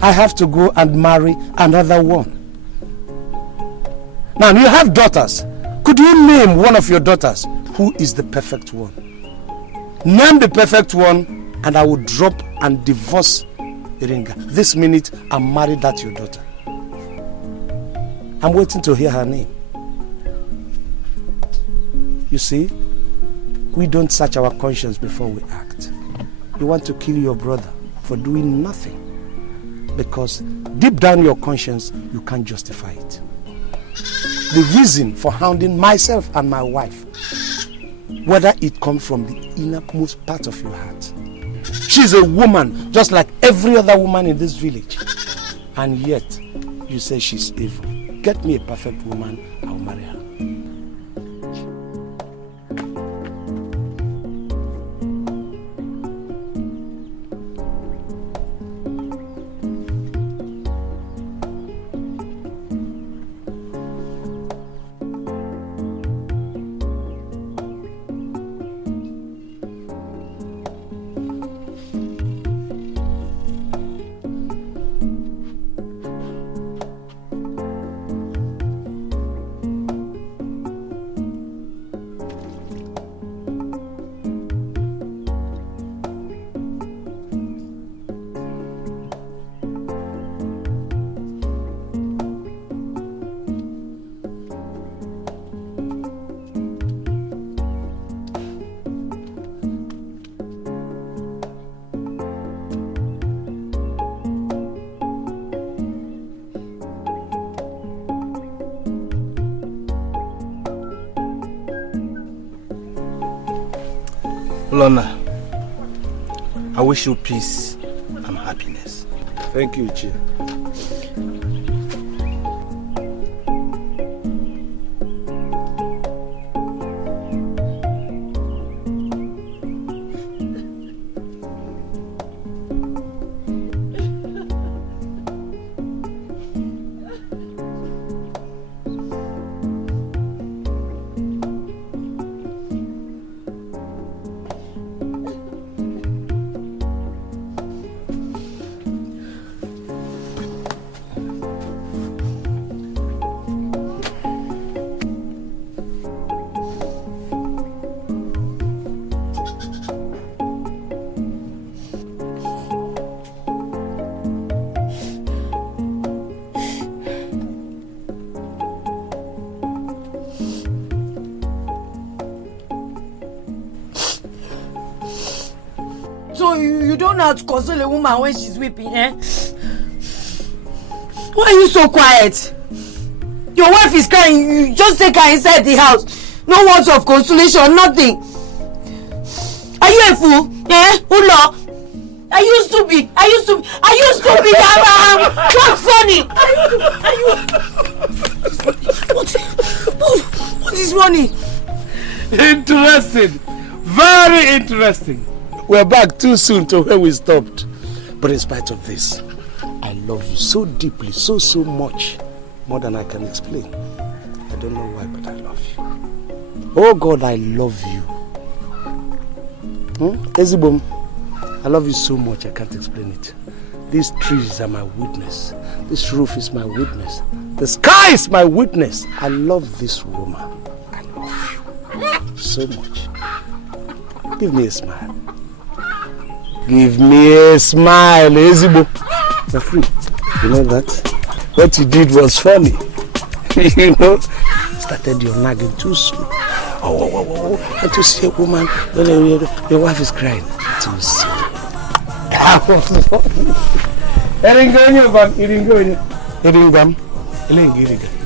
I have to go and marry another one. Now you have daughters. Could you name one of your daughters who is the perfect one? Name the perfect one, and I will drop and divorce Iringa. This minute, I'm married that your daughter. I'm waiting to hear her name. You see, we don't search our conscience before we act. You want to kill your brother for doing nothing, because deep down your conscience, you can't justify it. The reason for hounding myself and my wife, whether it comes from the innermost part of your heart. She's a woman just like every other woman in this village, and yet you say she's evil. Get me a perfect woman, I'll marry her. Lorna, I wish you peace and happiness. Thank you, Ichie. You don't know how to console a woman when she's weeping, eh? Why are you so quiet? Your wife is crying, you just take her inside the house. No words of consolation, nothing. Are you a fool? Eh? Ulo? Are you stupid? Are you stupid? What's funny? What is funny? Interesting. Very interesting. We're back too soon to where we stopped. But in spite of this, I love you so deeply, so much, more than I can explain. I don't know why, but I love you. Oh God, I love you. Ezibom, I love you so much, I can't explain it. These trees are my witness. This roof is my witness. The sky is my witness. I love this woman. I love you so much. Give me a smile. Give me a smile, Ezibo. You're free. You know that? What you did was funny. You know? Started your nagging too soon. Oh. And to see a woman, your wife is crying. Too soon. Iringa.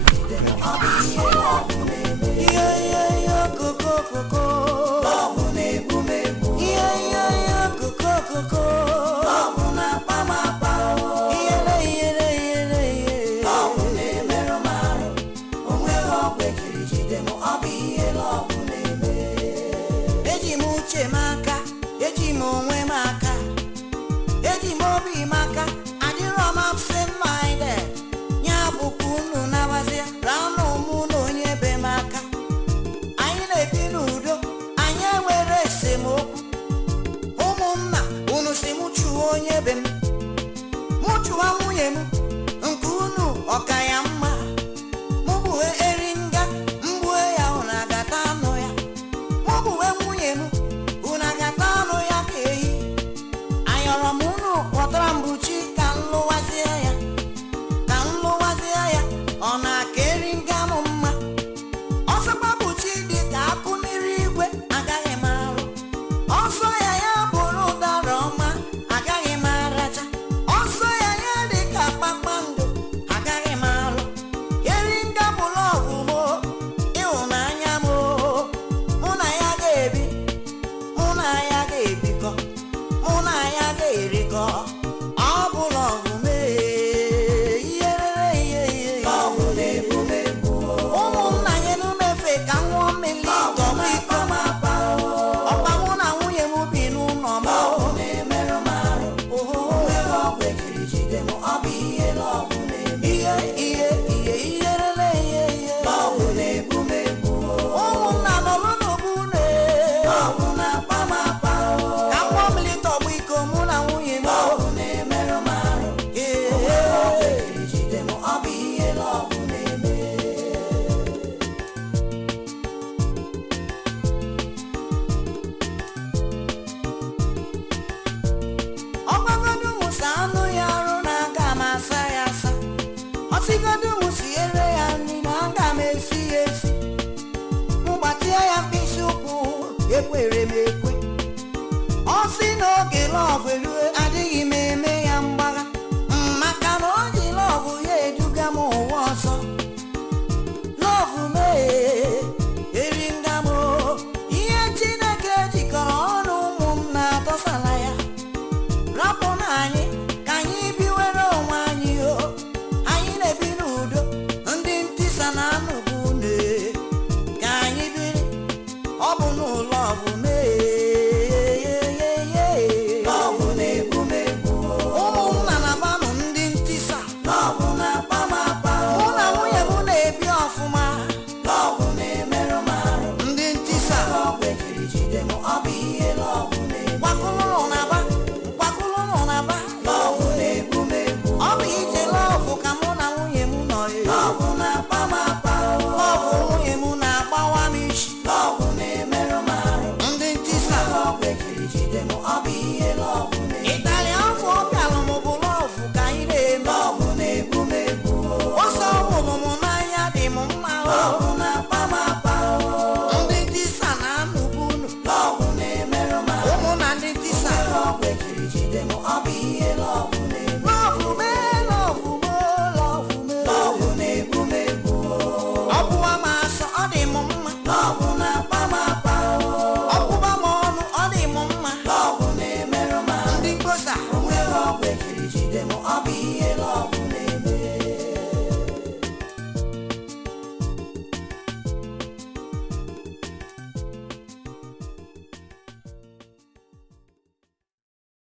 I'll be